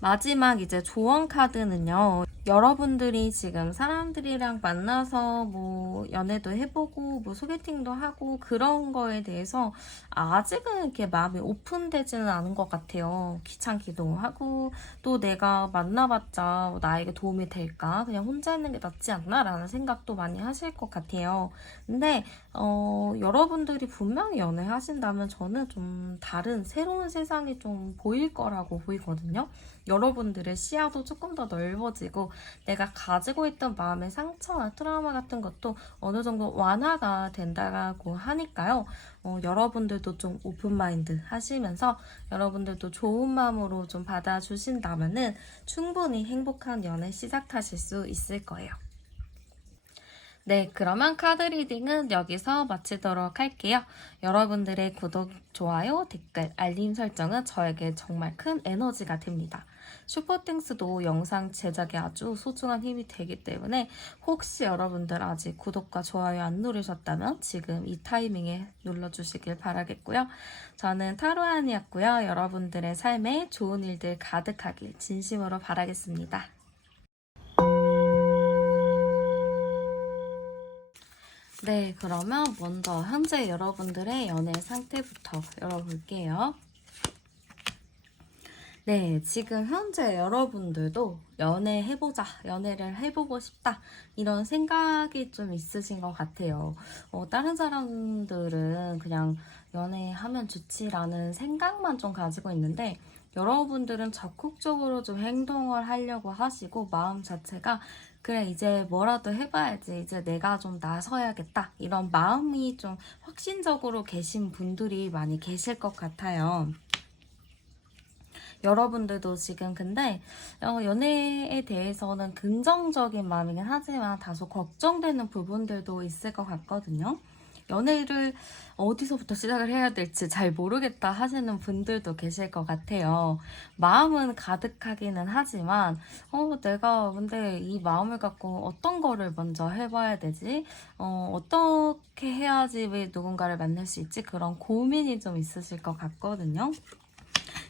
마지막 이제 조언 카드는요. 여러분들이 지금 사람들이랑 만나서 뭐 연애도 해보고 뭐 소개팅도 하고 그런 거에 대해서 아직은 이렇게 마음이 오픈되지는 않은 것 같아요. 귀찮기도 하고 또 내가 만나봤자 나에게 도움이 될까? 그냥 혼자 있는 게 낫지 않나? 라는 생각도 많이 하실 것 같아요. 근데 여러분들이 분명히 연애하신다면 저는 좀 다른 새로운 세상이 좀 보일 거라고 보이거든요. 여러분들의 시야도 조금 더 넓어지고 내가 가지고 있던 마음의 상처나 트라우마 같은 것도 어느 정도 완화가 된다고 하니까요. 여러분들도 좀 오픈마인드 하시면서 여러분들도 좋은 마음으로 좀 받아주신다면은 충분히 행복한 연애 시작하실 수 있을 거예요. 네, 그러면 카드 리딩은 여기서 마치도록 할게요. 여러분들의 구독, 좋아요, 댓글, 알림 설정은 저에게 정말 큰 에너지가 됩니다. 슈퍼땡스도 영상 제작에 아주 소중한 힘이 되기 때문에 혹시 여러분들 아직 구독과 좋아요 안 누르셨다면 지금 이 타이밍에 눌러주시길 바라겠고요. 저는 타로안이었고요. 여러분들의 삶에 좋은 일들 가득하길 진심으로 바라겠습니다. 네, 그러면 먼저 현재 여러분들의 연애 상태부터 열어볼게요. 네, 지금 현재 여러분들도 연애해보자, 연애를 해보고 싶다, 이런 생각이 좀 있으신 것 같아요. 다른 사람들은 그냥 연애하면 좋지라는 생각만 좀 가지고 있는데, 여러분들은 적극적으로 좀 행동을 하려고 하시고, 마음 자체가 그래, 이제 뭐라도 해봐야지. 이제 내가 좀 나서야겠다. 이런 마음이 좀 확신적으로 계신 분들이 많이 계실 것 같아요. 여러분들도 지금 근데 연애에 대해서는 긍정적인 마음이긴 하지만 다소 걱정되는 부분들도 있을 것 같거든요. 연애를 어디서부터 시작을 해야 될지 잘 모르겠다 하시는 분들도 계실 것 같아요. 마음은 가득하기는 하지만, 내가 근데 이 마음을 갖고 어떤 거를 먼저 해봐야 되지? 어떻게 해야지 왜 누군가를 만날 수 있지? 그런 고민이 좀 있으실 것 같거든요.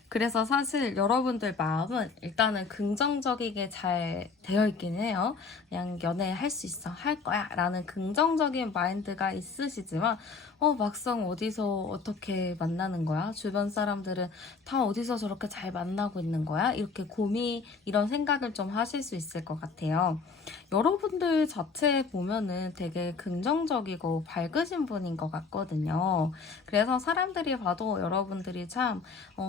그래서 사실 여러분들 마음은 일단은 긍정적이게 잘 되어 있긴 해요. 그냥 연애할 수 있어, 할 거야 라는 긍정적인 마인드가 있으시지만 막상 어디서 어떻게 만나는 거야? 주변 사람들은 다 어디서 저렇게 잘 만나고 있는 거야? 이렇게 이런 생각을 좀 하실 수 있을 것 같아요. 여러분들 자체 보면은 되게 긍정적이고 밝으신 분인 것 같거든요. 그래서 사람들이 봐도 여러분들이 참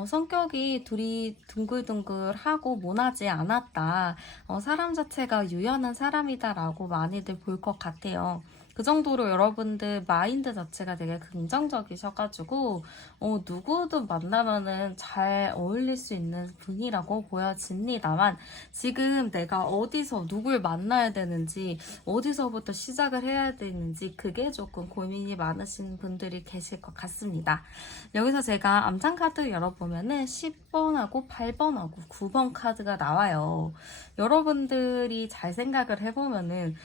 성격이 둘이 둥글둥글하고 모나지 않았다. 사람 자체가 유연한 사람이다라고 많이들 볼 것 같아요. 그 정도로 여러분들 마인드 자체가 되게 긍정적이셔가지고 누구든 만나면은 잘 어울릴 수 있는 분이라고 보여집니다만 지금 내가 어디서 누굴 만나야 되는지 어디서부터 시작을 해야 되는지 그게 조금 고민이 많으신 분들이 계실 것 같습니다. 여기서 제가 암장 카드 열어보면은 10번하고 8번하고 9번 카드가 나와요. 여러분들이 잘 생각을 해보면은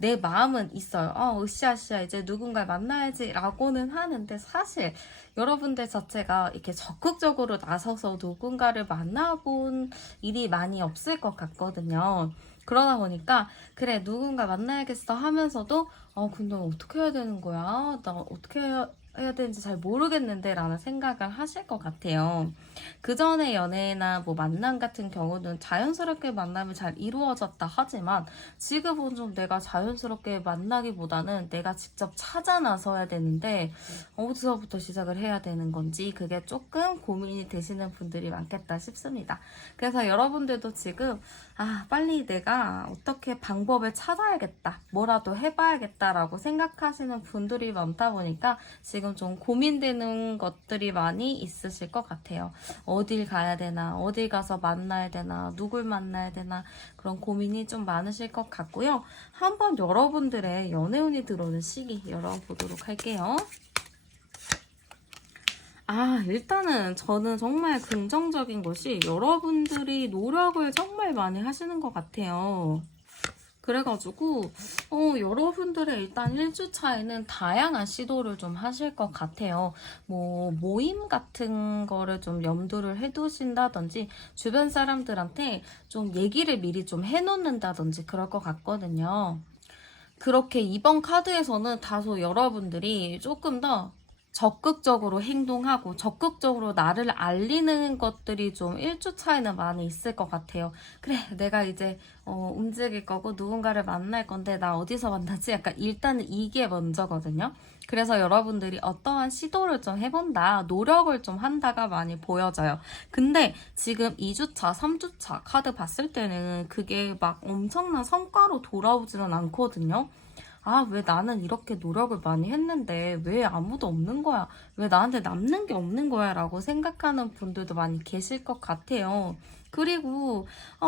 내 마음은 있어요. 으쌰으쌰 이제 누군가를 만나야지 라고는 하는데 사실 여러분들 자체가 이렇게 적극적으로 나서서 누군가를 만나본 일이 많이 없을 것 같거든요. 그러다 보니까 그래 누군가 만나야겠어 하면서도 근데 어떻게 해야 되는 거야? 나 어떻게 해야 되는지 잘 모르겠는데 라는 생각을 하실 것 같아요. 그 전에 연애나 뭐 만남 같은 경우는 자연스럽게 만남이 잘 이루어졌다 하지만 지금은 좀 내가 자연스럽게 만나기보다는 내가 직접 찾아 나서야 되는데 어디서부터 시작을 해야 되는 건지 그게 조금 고민이 되시는 분들이 많겠다 싶습니다. 그래서 여러분들도 지금 빨리 내가 어떻게 방법을 찾아야겠다, 뭐라도 해봐야겠다라고 생각하시는 분들이 많다 보니까 지금 좀 고민되는 것들이 많이 있으실 것 같아요. 어딜 가야 되나, 어딜 가서 만나야 되나, 누굴 만나야 되나 그런 고민이 좀 많으실 것 같고요. 한번 여러분들의 연애운이 들어오는 시기 열어보도록 할게요. 일단은 저는 정말 긍정적인 것이 여러분들이 노력을 정말 많이 하시는 것 같아요. 그래가지고 여러분들의 일단 1주차에는 다양한 시도를 좀 하실 것 같아요. 뭐 모임 같은 거를 좀 염두를 해두신다든지 주변 사람들한테 좀 얘기를 미리 좀 해놓는다든지 그럴 것 같거든요. 그렇게 이번 카드에서는 다소 여러분들이 조금 더 적극적으로 행동하고 적극적으로 나를 알리는 것들이 좀 1주 차이는 많이 있을 것 같아요. 그래, 내가 이제 움직일 거고 누군가를 만날 건데 나 어디서 만나지? 약간 일단은 이게 먼저거든요. 그래서 여러분들이 어떠한 시도를 좀 해본다, 노력을 좀 한다가 많이 보여져요. 근데 지금 2주차, 3주차 카드 봤을 때는 그게 막 엄청난 성과로 돌아오지는 않거든요. 왜 나는 이렇게 노력을 많이 했는데 왜 아무도 없는 거야? 왜 나한테 남는 게 없는 거야? 라고 생각하는 분들도 많이 계실 것 같아요. 그리고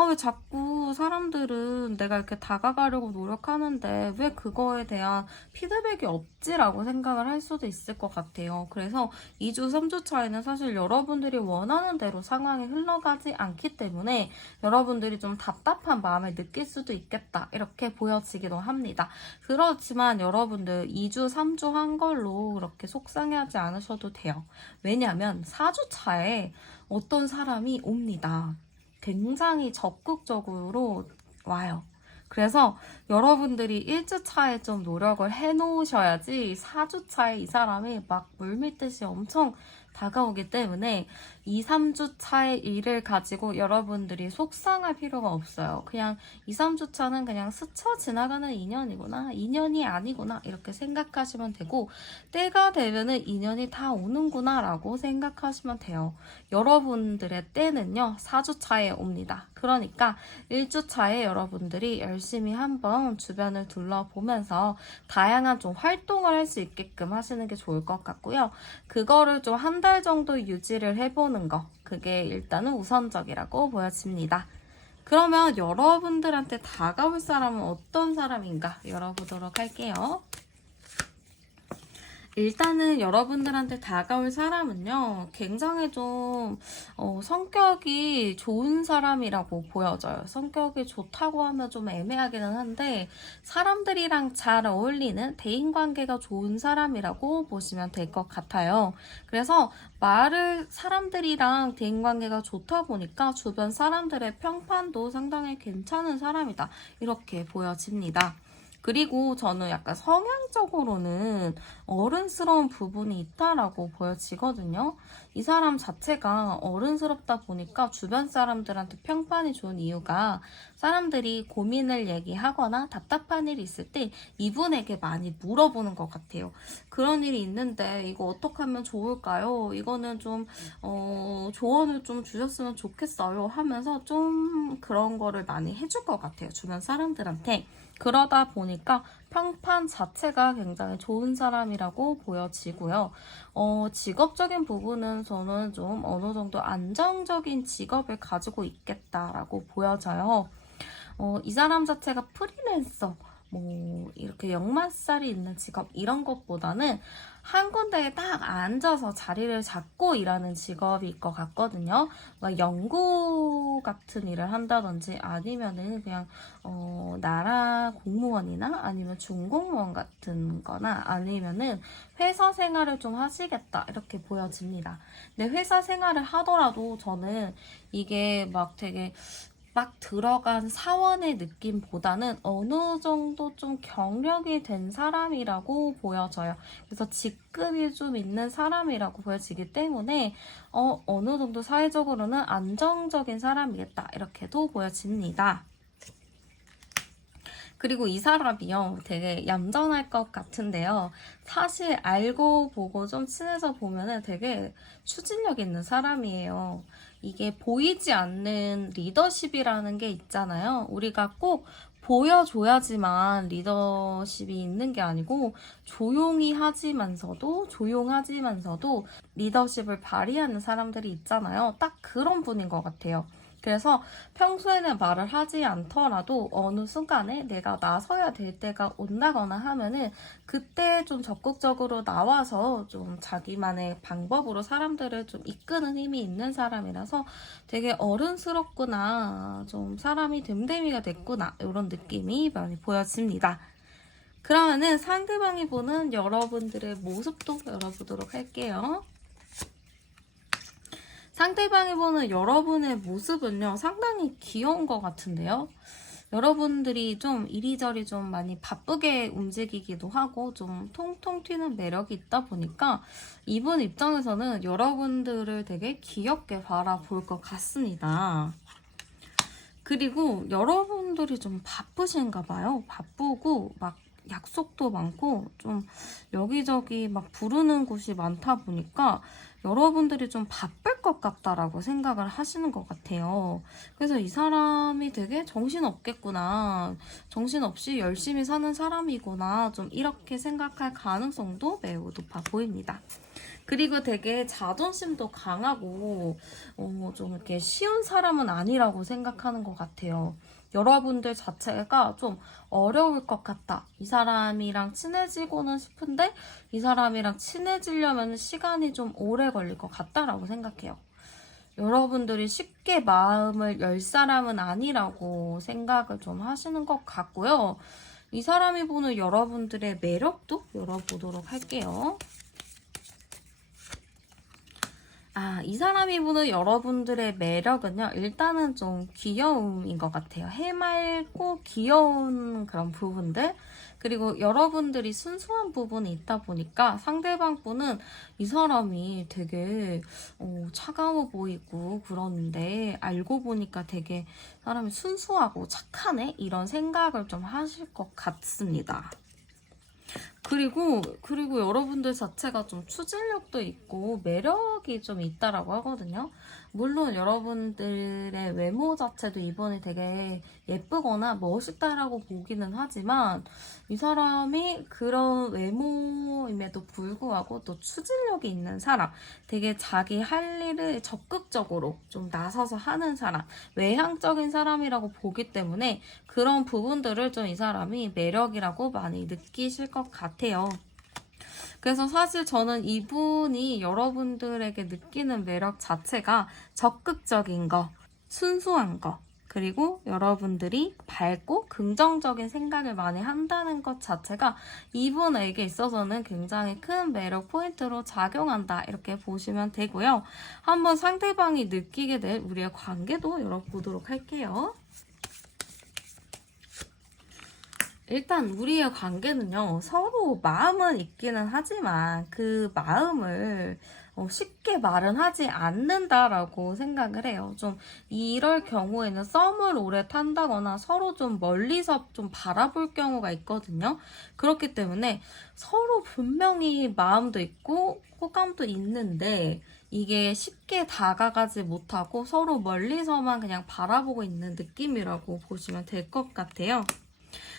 왜 자꾸 사람들은 내가 이렇게 다가가려고 노력하는데 왜 그거에 대한 피드백이 없지라고 생각을 할 수도 있을 것 같아요. 그래서 2주, 3주 차이는 사실 여러분들이 원하는 대로 상황이 흘러가지 않기 때문에 여러분들이 좀 답답한 마음을 느낄 수도 있겠다 이렇게 보여지기도 합니다. 그렇지만 여러분들 2주, 3주 한 걸로 그렇게 속상해하지 않으셔도 돼요. 왜냐면 4주 차에 어떤 사람이 옵니다. 굉장히 적극적으로 와요. 그래서 여러분들이 1주차에 좀 노력을 해놓으셔야지 4주차에 이 사람이 막 물밀듯이 엄청 다가오기 때문에 2, 3주 차의 일을 가지고 여러분들이 속상할 필요가 없어요. 그냥 2, 3주 차는 그냥 스쳐 지나가는 인연이구나, 인연이 아니구나 이렇게 생각하시면 되고, 때가 되면은 인연이 다 오는구나 라고 생각하시면 돼요. 여러분들의 때는요 4주 차에 옵니다. 그러니까 1주 차에 여러분들이 열심히 한번 주변을 둘러보면서 다양한 좀 활동을 할 수 있게끔 하시는 게 좋을 것 같고요. 그거를 좀 한 달 정도 유지를 해보는 거, 그게 일단은 우선적이라고 보여집니다. 그러면 여러분들한테 다가올 사람은 어떤 사람인가 열어보도록 할게요. 일단은 여러분들한테 다가올 사람은요, 굉장히 좀 성격이 좋은 사람이라고 보여져요. 성격이 좋다고 하면 좀 애매하기는 한데, 사람들이랑 잘 어울리는 대인관계가 좋은 사람이라고 보시면 될 것 같아요. 그래서 사람들이랑 대인관계가 좋다 보니까 주변 사람들의 평판도 상당히 괜찮은 사람이다, 이렇게 보여집니다. 그리고 저는 약간 성향적으로는 어른스러운 부분이 있다라고 보여지거든요. 이 사람 자체가 어른스럽다 보니까 주변 사람들한테 평판이 좋은 이유가, 사람들이 고민을 얘기하거나 답답한 일이 있을 때 이분에게 많이 물어보는 것 같아요. 그런 일이 있는데 이거 어떻게 하면 좋을까요? 이거는 좀 조언을 좀 주셨으면 좋겠어요 하면서 좀 그런 거를 많이 해줄 것 같아요, 주변 사람들한테. 그러다 보니까 평판 자체가 굉장히 좋은 사람이라고 보여지고요. 직업적인 부분은 저는 좀 어느 정도 안정적인 직업을 가지고 있겠다라고 보여져요. 이 사람 자체가 프리랜서, 이렇게 역마살이 있는 직업 이런 것보다는 한 군데에 딱 앉아서 자리를 잡고 일하는 직업일 것 같거든요. 막 연구 같은 일을 한다든지, 아니면은 그냥 나라 공무원이나 아니면 중공무원 같은 거나, 아니면은 회사 생활을 좀 하시겠다 이렇게 보여집니다. 근데 회사 생활을 하더라도 저는 이게 막 되게 막 들어간 사원의 느낌보다는 어느 정도 좀 경력이 된 사람이라고 보여져요. 그래서 직급이 좀 있는 사람이라고 보여지기 때문에 어느 정도 사회적으로는 안정적인 사람이겠다 이렇게도 보여집니다. 그리고 이 사람이요, 되게 얌전할 것 같은데요. 사실 알고 보고 좀 친해져 보면은 되게 추진력 있는 사람이에요. 이게 보이지 않는 리더십이라는 게 있잖아요. 우리가 꼭 보여줘야지만 리더십이 있는 게 아니고, 조용하지만서도 리더십을 발휘하는 사람들이 있잖아요. 딱 그런 분인 것 같아요. 그래서 평소에는 말을 하지 않더라도 어느 순간에 내가 나서야 될 때가 온다거나 하면은 그때 좀 적극적으로 나와서 좀 자기만의 방법으로 사람들을 좀 이끄는 힘이 있는 사람이라서 되게 어른스럽구나, 좀 사람이 됨됨이가 됐구나, 이런 느낌이 많이 보여집니다. 그러면은 상대방이 보는 여러분들의 모습도 열어보도록 할게요. 상대방이 보는 여러분의 모습은요, 상당히 귀여운 것 같은데요. 여러분들이 좀 이리저리 좀 많이 바쁘게 움직이기도 하고 좀 통통 튀는 매력이 있다 보니까 이분 입장에서는 여러분들을 되게 귀엽게 바라볼 것 같습니다. 그리고 여러분들이 좀 바쁘신가 봐요. 바쁘고 막 약속도 많고 좀 여기저기 막 부르는 곳이 많다 보니까 여러분들이 좀 바쁠 것 같다라고 생각을 하시는 것 같아요. 그래서 이 사람이 되게 정신없겠구나, 정신없이 열심히 사는 사람이구나, 좀 이렇게 생각할 가능성도 매우 높아 보입니다. 그리고 되게 자존심도 강하고 좀 이렇게 쉬운 사람은 아니라고 생각하는 것 같아요. 여러분들 자체가 좀 어려울 것 같다, 이 사람이랑 친해지고는 싶은데 이 사람이랑 친해지려면 시간이 좀 오래 걸릴 것 같다라고 생각해요. 여러분들이 쉽게 마음을 열 사람은 아니라고 생각을 좀 하시는 것 같고요. 이 사람이 보는 여러분들의 매력도 열어보도록 할게요. 이 사람이 보는 여러분들의 매력은요, 일단은 좀 귀여움인 것 같아요. 해맑고 귀여운 그런 부분들. 그리고 여러분들이 순수한 부분이 있다 보니까 상대방 분은 이 사람이 되게 차가워 보이고 그러는데 알고 보니까 되게 사람이 순수하고 착하네? 이런 생각을 좀 하실 것 같습니다. 그리고 여러분들 자체가 좀 추진력도 있고 매력이 좀 있다라고 하거든요. 물론 여러분들의 외모 자체도 이번에 되게 예쁘거나 멋있다라고 보기는 하지만 이 사람이 그런 외모임에도 불구하고 또 추진력이 있는 사람, 되게 자기 할 일을 적극적으로 좀 나서서 하는 사람, 외향적인 사람이라고 보기 때문에 그런 부분들을 좀 이 사람이 매력이라고 많이 느끼실 것 같아요. 그래서 사실 저는 이분이 여러분들에게 느끼는 매력 자체가 적극적인 거, 순수한 거, 그리고 여러분들이 밝고 긍정적인 생각을 많이 한다는 것 자체가 이분에게 있어서는 굉장히 큰 매력 포인트로 작용한다, 이렇게 보시면 되고요. 한번 상대방이 느끼게 될 우리의 관계도 열어보도록 할게요. 일단 우리의 관계는요, 서로 마음은 있기는 하지만 그 마음을 쉽게 말은 하지 않는다라고 생각을 해요. 좀 이럴 경우에는 썸을 오래 탄다거나 서로 좀 멀리서 좀 바라볼 경우가 있거든요. 그렇기 때문에 서로 분명히 마음도 있고 호감도 있는데 이게 쉽게 다가가지 못하고 서로 멀리서만 그냥 바라보고 있는 느낌이라고 보시면 될 것 같아요.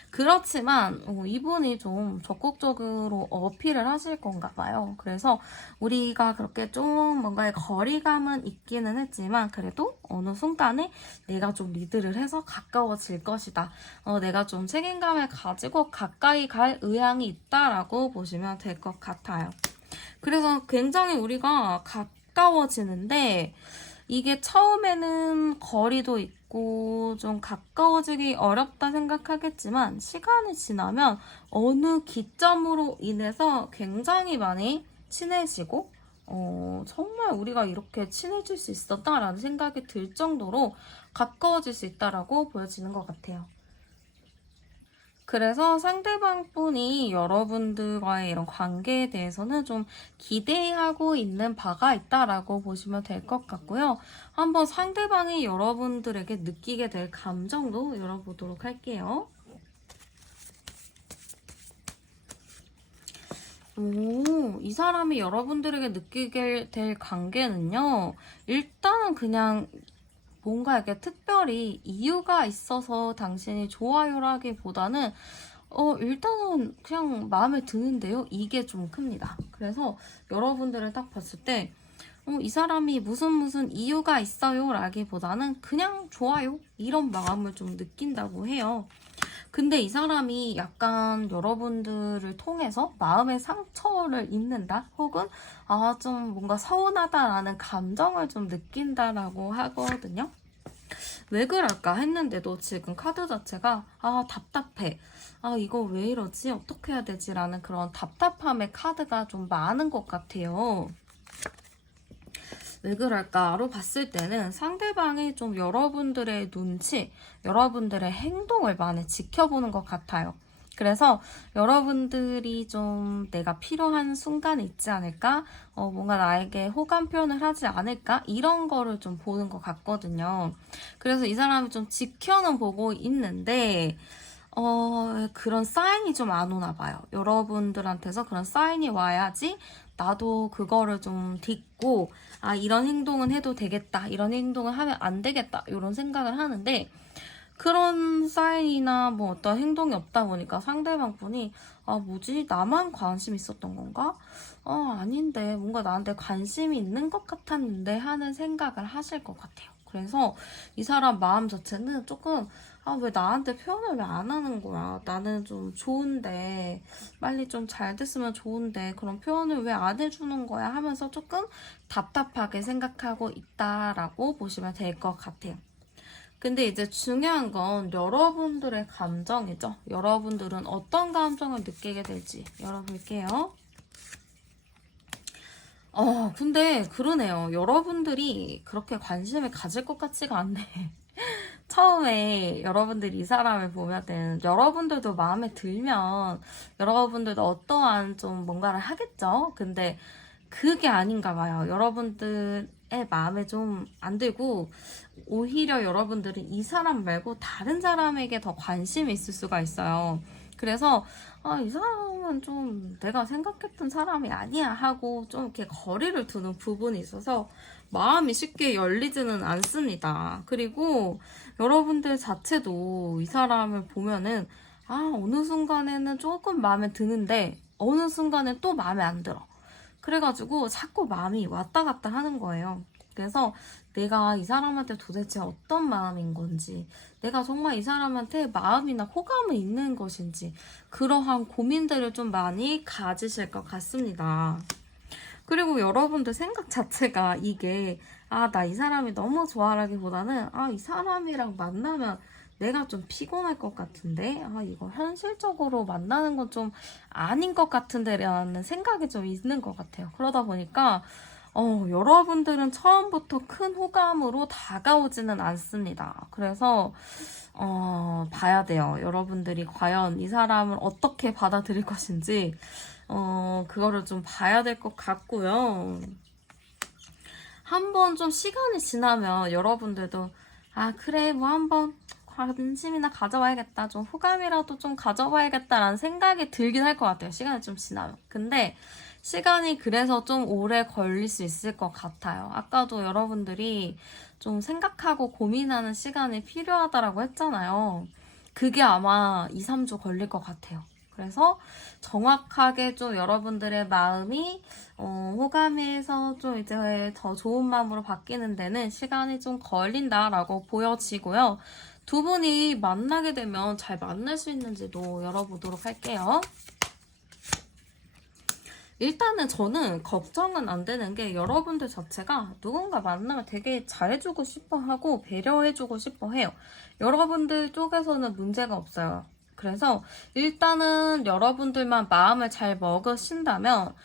그렇지만 이분이 좀 적극적으로 어필을 하실 건가 봐요. 그래서 우리가 그렇게 좀 뭔가의 거리감은 있기는 했지만 그래도 어느 순간에 내가 좀 리드를 해서 가까워질 것이다. 내가 좀 책임감을 가지고 가까이 갈 의향이 있다라고 보시면 될 것 같아요. 그래서 굉장히 우리가 가까워지는데 이게 처음에는 거리도 있고 좀 가까워지기 어렵다 생각하겠지만 시간이 지나면 어느 기점으로 인해서 굉장히 많이 친해지고 정말 우리가 이렇게 친해질 수 있었다라는 생각이 들 정도로 가까워질 수 있다라고 보여지는 것 같아요. 그래서 상대방 분이 여러분들과의 이런 관계에 대해서는 좀 기대하고 있는 바가 있다라고 보시면 될 것 같고요. 한번 상대방이 여러분들에게 느끼게 될 감정도 열어보도록 할게요. 이 사람이 여러분들에게 느끼게 될 관계는요. 일단은 그냥 뭔가 이렇게 특별히 이유가 있어서 당신이 좋아요라기보다는 일단은 그냥 마음에 드는데요. 이게 좀 큽니다. 그래서 여러분들을 딱 봤을 때 이 사람이 무슨 이유가 있어요 라기보다는 그냥 좋아요 이런 마음을 좀 느낀다고 해요. 근데 이 사람이 약간 여러분들을 통해서 마음의 상처를 입는다 혹은 좀 뭔가 서운하다라는 감정을 좀 느낀다라고 하거든요. 왜 그럴까 했는데도 지금 카드 자체가 답답해, 이거 왜 이러지, 어떻게 해야 되지 라는 그런 답답함의 카드가 좀 많은 것 같아요. 왜 그럴까로 봤을 때는 상대방이 좀 여러분들의 눈치, 여러분들의 행동을 많이 지켜보는 것 같아요. 그래서 여러분들이 좀 내가 필요한 순간이 있지 않을까? 뭔가 나에게 호감 표현을 하지 않을까? 이런 거를 좀 보는 것 같거든요. 그래서 이 사람이 좀 지켜는 보고 있는데 그런 사인이 좀 안 오나 봐요. 여러분들한테서 그런 사인이 와야지 나도 그거를 좀 딛고 이런 행동은 해도 되겠다, 이런 행동을 하면 안 되겠다 이런 생각을 하는데 그런 사인이나 뭐 어떤 행동이 없다 보니까 상대방 분이 뭐지, 나만 관심 있었던 건가? 아닌데 뭔가 나한테 관심이 있는 것 같았는데 하는 생각을 하실 것 같아요. 그래서 이 사람 마음 자체는 조금 왜 나한테 표현을 왜 안 하는 거야? 나는 좀 좋은데 빨리 좀 잘 됐으면 좋은데 그런 표현을 왜 안 해주는 거야? 하면서 조금 답답하게 생각하고 있다라고 보시면 될 것 같아요. 근데 이제 중요한 건 여러분들의 감정이죠. 여러분들은 어떤 감정을 느끼게 될지 열어볼게요. 근데 그러네요. 여러분들이 그렇게 관심을 가질 것 같지가 않네. 처음에 여러분들이 이 사람을 보면은 여러분들도 마음에 들면 여러분들도 어떠한 좀 뭔가를 하겠죠? 근데 그게 아닌가 봐요. 여러분들의 마음에 좀 안 들고 오히려 여러분들은 이 사람 말고 다른 사람에게 더 관심이 있을 수가 있어요. 그래서 이 사람은 좀 내가 생각했던 사람이 아니야 하고 좀 이렇게 거리를 두는 부분이 있어서 마음이 쉽게 열리지는 않습니다. 그리고 여러분들 자체도 이 사람을 보면은 어느 순간에는 조금 마음에 드는데 어느 순간에 또 마음에 안 들어. 그래가지고 자꾸 마음이 왔다 갔다 하는 거예요. 그래서 내가 이 사람한테 도대체 어떤 마음인 건지, 내가 정말 이 사람한테 마음이나 호감이 있는 것인지, 그러한 고민들을 좀 많이 가지실 것 같습니다. 그리고 여러분들 생각 자체가 이게, 나 이 사람이 너무 좋아라기보다는, 이 사람이랑 만나면 내가 좀 피곤할 것 같은데, 이거 현실적으로 만나는 건 좀 아닌 것 같은데, 라는 생각이 좀 있는 것 같아요. 그러다 보니까, 여러분들은 처음부터 큰 호감으로 다가오지는 않습니다. 그래서, 봐야 돼요. 여러분들이 과연 이 사람을 어떻게 받아들일 것인지, 그거를 좀 봐야 될 것 같고요. 한번 좀 시간이 지나면 여러분들도, 그래, 뭐 한번 관심이나 가져봐야겠다. 좀 호감이라도 좀 가져봐야겠다라는 생각이 들긴 할 것 같아요. 시간이 좀 지나면. 근데, 시간이 그래서 좀 오래 걸릴 수 있을 것 같아요. 아까도 여러분들이 좀 생각하고 고민하는 시간이 필요하다라고 했잖아요. 그게 아마 2, 3주 걸릴 것 같아요. 그래서 정확하게 좀 여러분들의 마음이 호감에서 좀 이제 더 좋은 마음으로 바뀌는 데는 시간이 좀 걸린다라고 보여지고요. 두 분이 만나게 되면 잘 만날 수 있는지도 열어보도록 할게요. 일단은 저는 걱정은 안 되는 게 여러분들 자체가 누군가 만나면 되게 잘해주고 싶어 하고 배려해주고 싶어 해요. 여러분들 쪽에서는 문제가 없어요. 그래서 일단은 여러분들만 마음을 잘 먹으신다면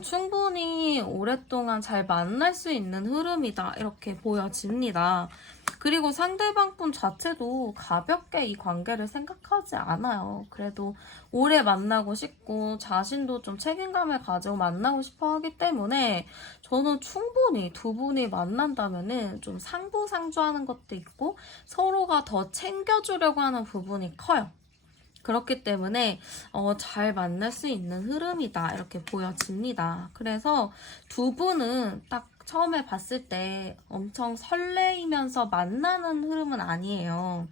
충분히 오랫동안 잘 만날 수 있는 흐름이다 이렇게 보여집니다. 그리고 상대방 분 자체도 가볍게 이 관계를 생각하지 않아요. 그래도 오래 만나고 싶고 자신도 좀 책임감을 가지고 만나고 싶어 하기 때문에 저는 충분히 두 분이 만난다면은 좀 상부상조하는 것도 있고 서로가 더 챙겨주려고 하는 부분이 커요. 그렇기 때문에 잘 만날 수 있는 흐름이다 이렇게 보여집니다. 그래서 두 분은 딱 처음에 봤을 때 엄청 설레이면서 만나는 흐름은 아니에요.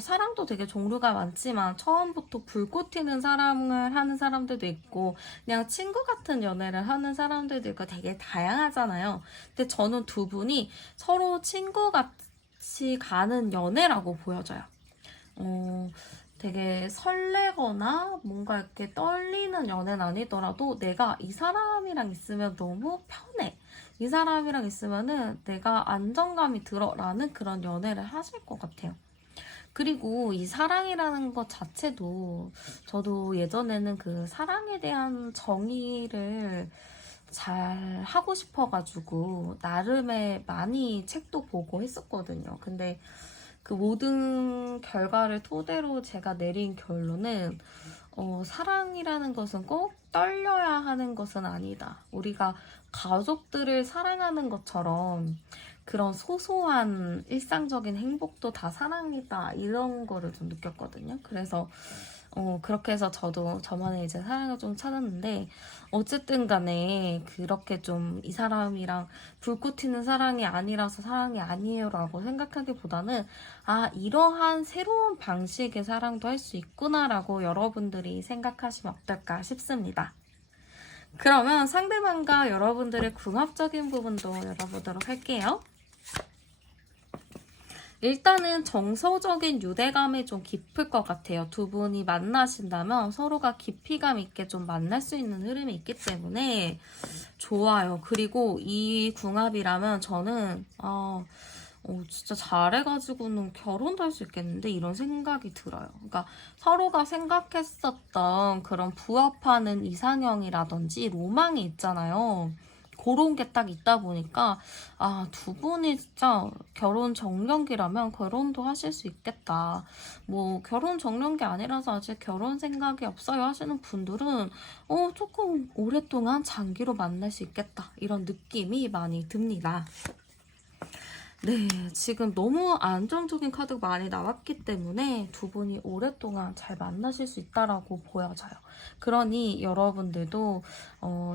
사랑도 되게 종류가 많지만 처음부터 불꽃 튀는 사랑을 하는 사람들도 있고 그냥 친구 같은 연애를 하는 사람들도 있고 되게 다양하잖아요. 근데 저는 두 분이 서로 친구같이 가는 연애라고 보여져요. 되게 설레거나 뭔가 이렇게 떨리는 연애는 아니더라도 내가 이 사람이랑 있으면 너무 편해. 이 사람이랑 있으면은 내가 안정감이 들어 라는 그런 연애를 하실 것 같아요. 그리고 이 사랑이라는 것 자체도 저도 예전에는 그 사랑에 대한 정의를 잘 하고 싶어가지고 나름의 많이 책도 보고 했었거든요. 근데 그 모든 결과를 토대로 제가 내린 결론은 사랑이라는 것은 꼭 떨려야 하는 것은 아니다. 우리가 가족들을 사랑하는 것처럼 그런 소소한 일상적인 행복도 다 사랑이다. 이런 거를 좀 느꼈거든요. 그래서 그렇게 해서 저도 저만의 이제 사랑을 좀 찾았는데, 어쨌든 간에 그렇게 좀 이 사람이랑 불꽃 튀는 사랑이 아니라서 사랑이 아니에요라고 생각하기보다는, 이러한 새로운 방식의 사랑도 할 수 있구나라고 여러분들이 생각하시면 어떨까 싶습니다. 그러면 상대방과 여러분들의 궁합적인 부분도 열어보도록 할게요. 일단은 정서적인 유대감이 좀 깊을 것 같아요. 두 분이 만나신다면 서로가 깊이감 있게 좀 만날 수 있는 흐름이 있기 때문에 좋아요. 그리고 이 궁합이라면 저는 진짜 잘해가지고는 결혼도 할 수 있겠는데 이런 생각이 들어요. 그러니까 서로가 생각했었던 그런 부합하는 이상형이라든지 로망이 있잖아요. 그런 게 딱 있다 보니까 아, 두 분이 진짜 결혼 정년기라면 결혼도 하실 수 있겠다. 뭐 결혼 정년기 아니라서 아직 결혼 생각이 없어요 하시는 분들은 조금 오랫동안 장기로 만날 수 있겠다. 이런 느낌이 많이 듭니다. 네, 지금 너무 안정적인 카드가 많이 나왔기 때문에 두 분이 오랫동안 잘 만나실 수 있다라고 보여져요. 그러니 여러분들도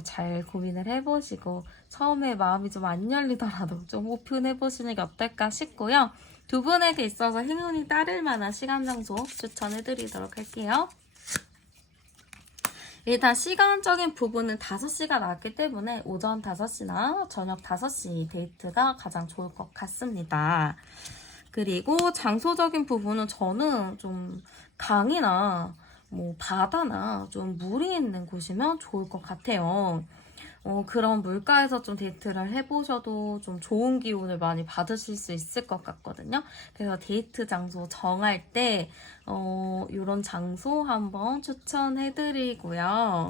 잘 고민을 해보시고 처음에 마음이 좀 안 열리더라도 좀 오픈해보시는 게 어떨까 싶고요. 두 분에게 있어서 행운이 따를 만한 시간 장소 추천해드리도록 할게요. 일단 시간적인 부분은 5시가 나왔기 때문에 오전 5시나 저녁 5시 데이트가 가장 좋을 것 같습니다. 그리고 장소적인 부분은 저는 좀 강이나 뭐 바다나 좀 물이 있는 곳이면 좋을 것 같아요. 그런 물가에서 좀 데이트를 해보셔도 좀 좋은 기운을 많이 받으실 수 있을 것 같거든요. 그래서 데이트 장소 정할 때, 이런 장소 한번 추천해드리고요.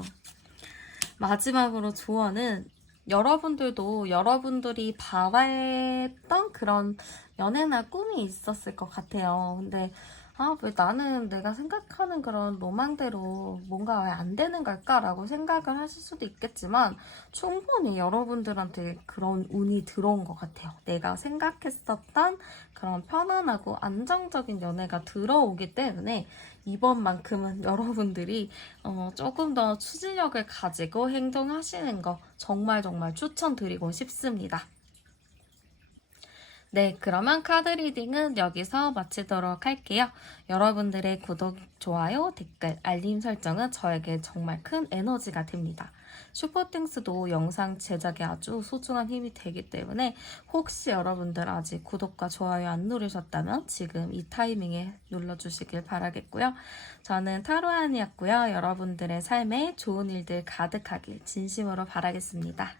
마지막으로 조언은 여러분들도 여러분들이 바랬던 그런 연애나 꿈이 있었을 것 같아요. 근데 왜 나는 내가 생각하는 그런 로망대로 뭔가 왜 안 되는 걸까라고 생각을 하실 수도 있겠지만 충분히 여러분들한테 그런 운이 들어온 것 같아요. 내가 생각했었던 그런 편안하고 안정적인 연애가 들어오기 때문에 이번만큼은 여러분들이 조금 더 추진력을 가지고 행동하시는 거 정말 추천드리고 싶습니다. 네, 그러면 카드 리딩은 여기서 마치도록 할게요. 여러분들의 구독, 좋아요, 댓글, 알림 설정은 저에게 정말 큰 에너지가 됩니다. 슈퍼땡스도 영상 제작에 아주 소중한 힘이 되기 때문에 혹시 여러분들 아직 구독과 좋아요 안 누르셨다면 지금 이 타이밍에 눌러주시길 바라겠고요. 저는 타로안이었고요. 여러분들의 삶에 좋은 일들 가득하길 진심으로 바라겠습니다.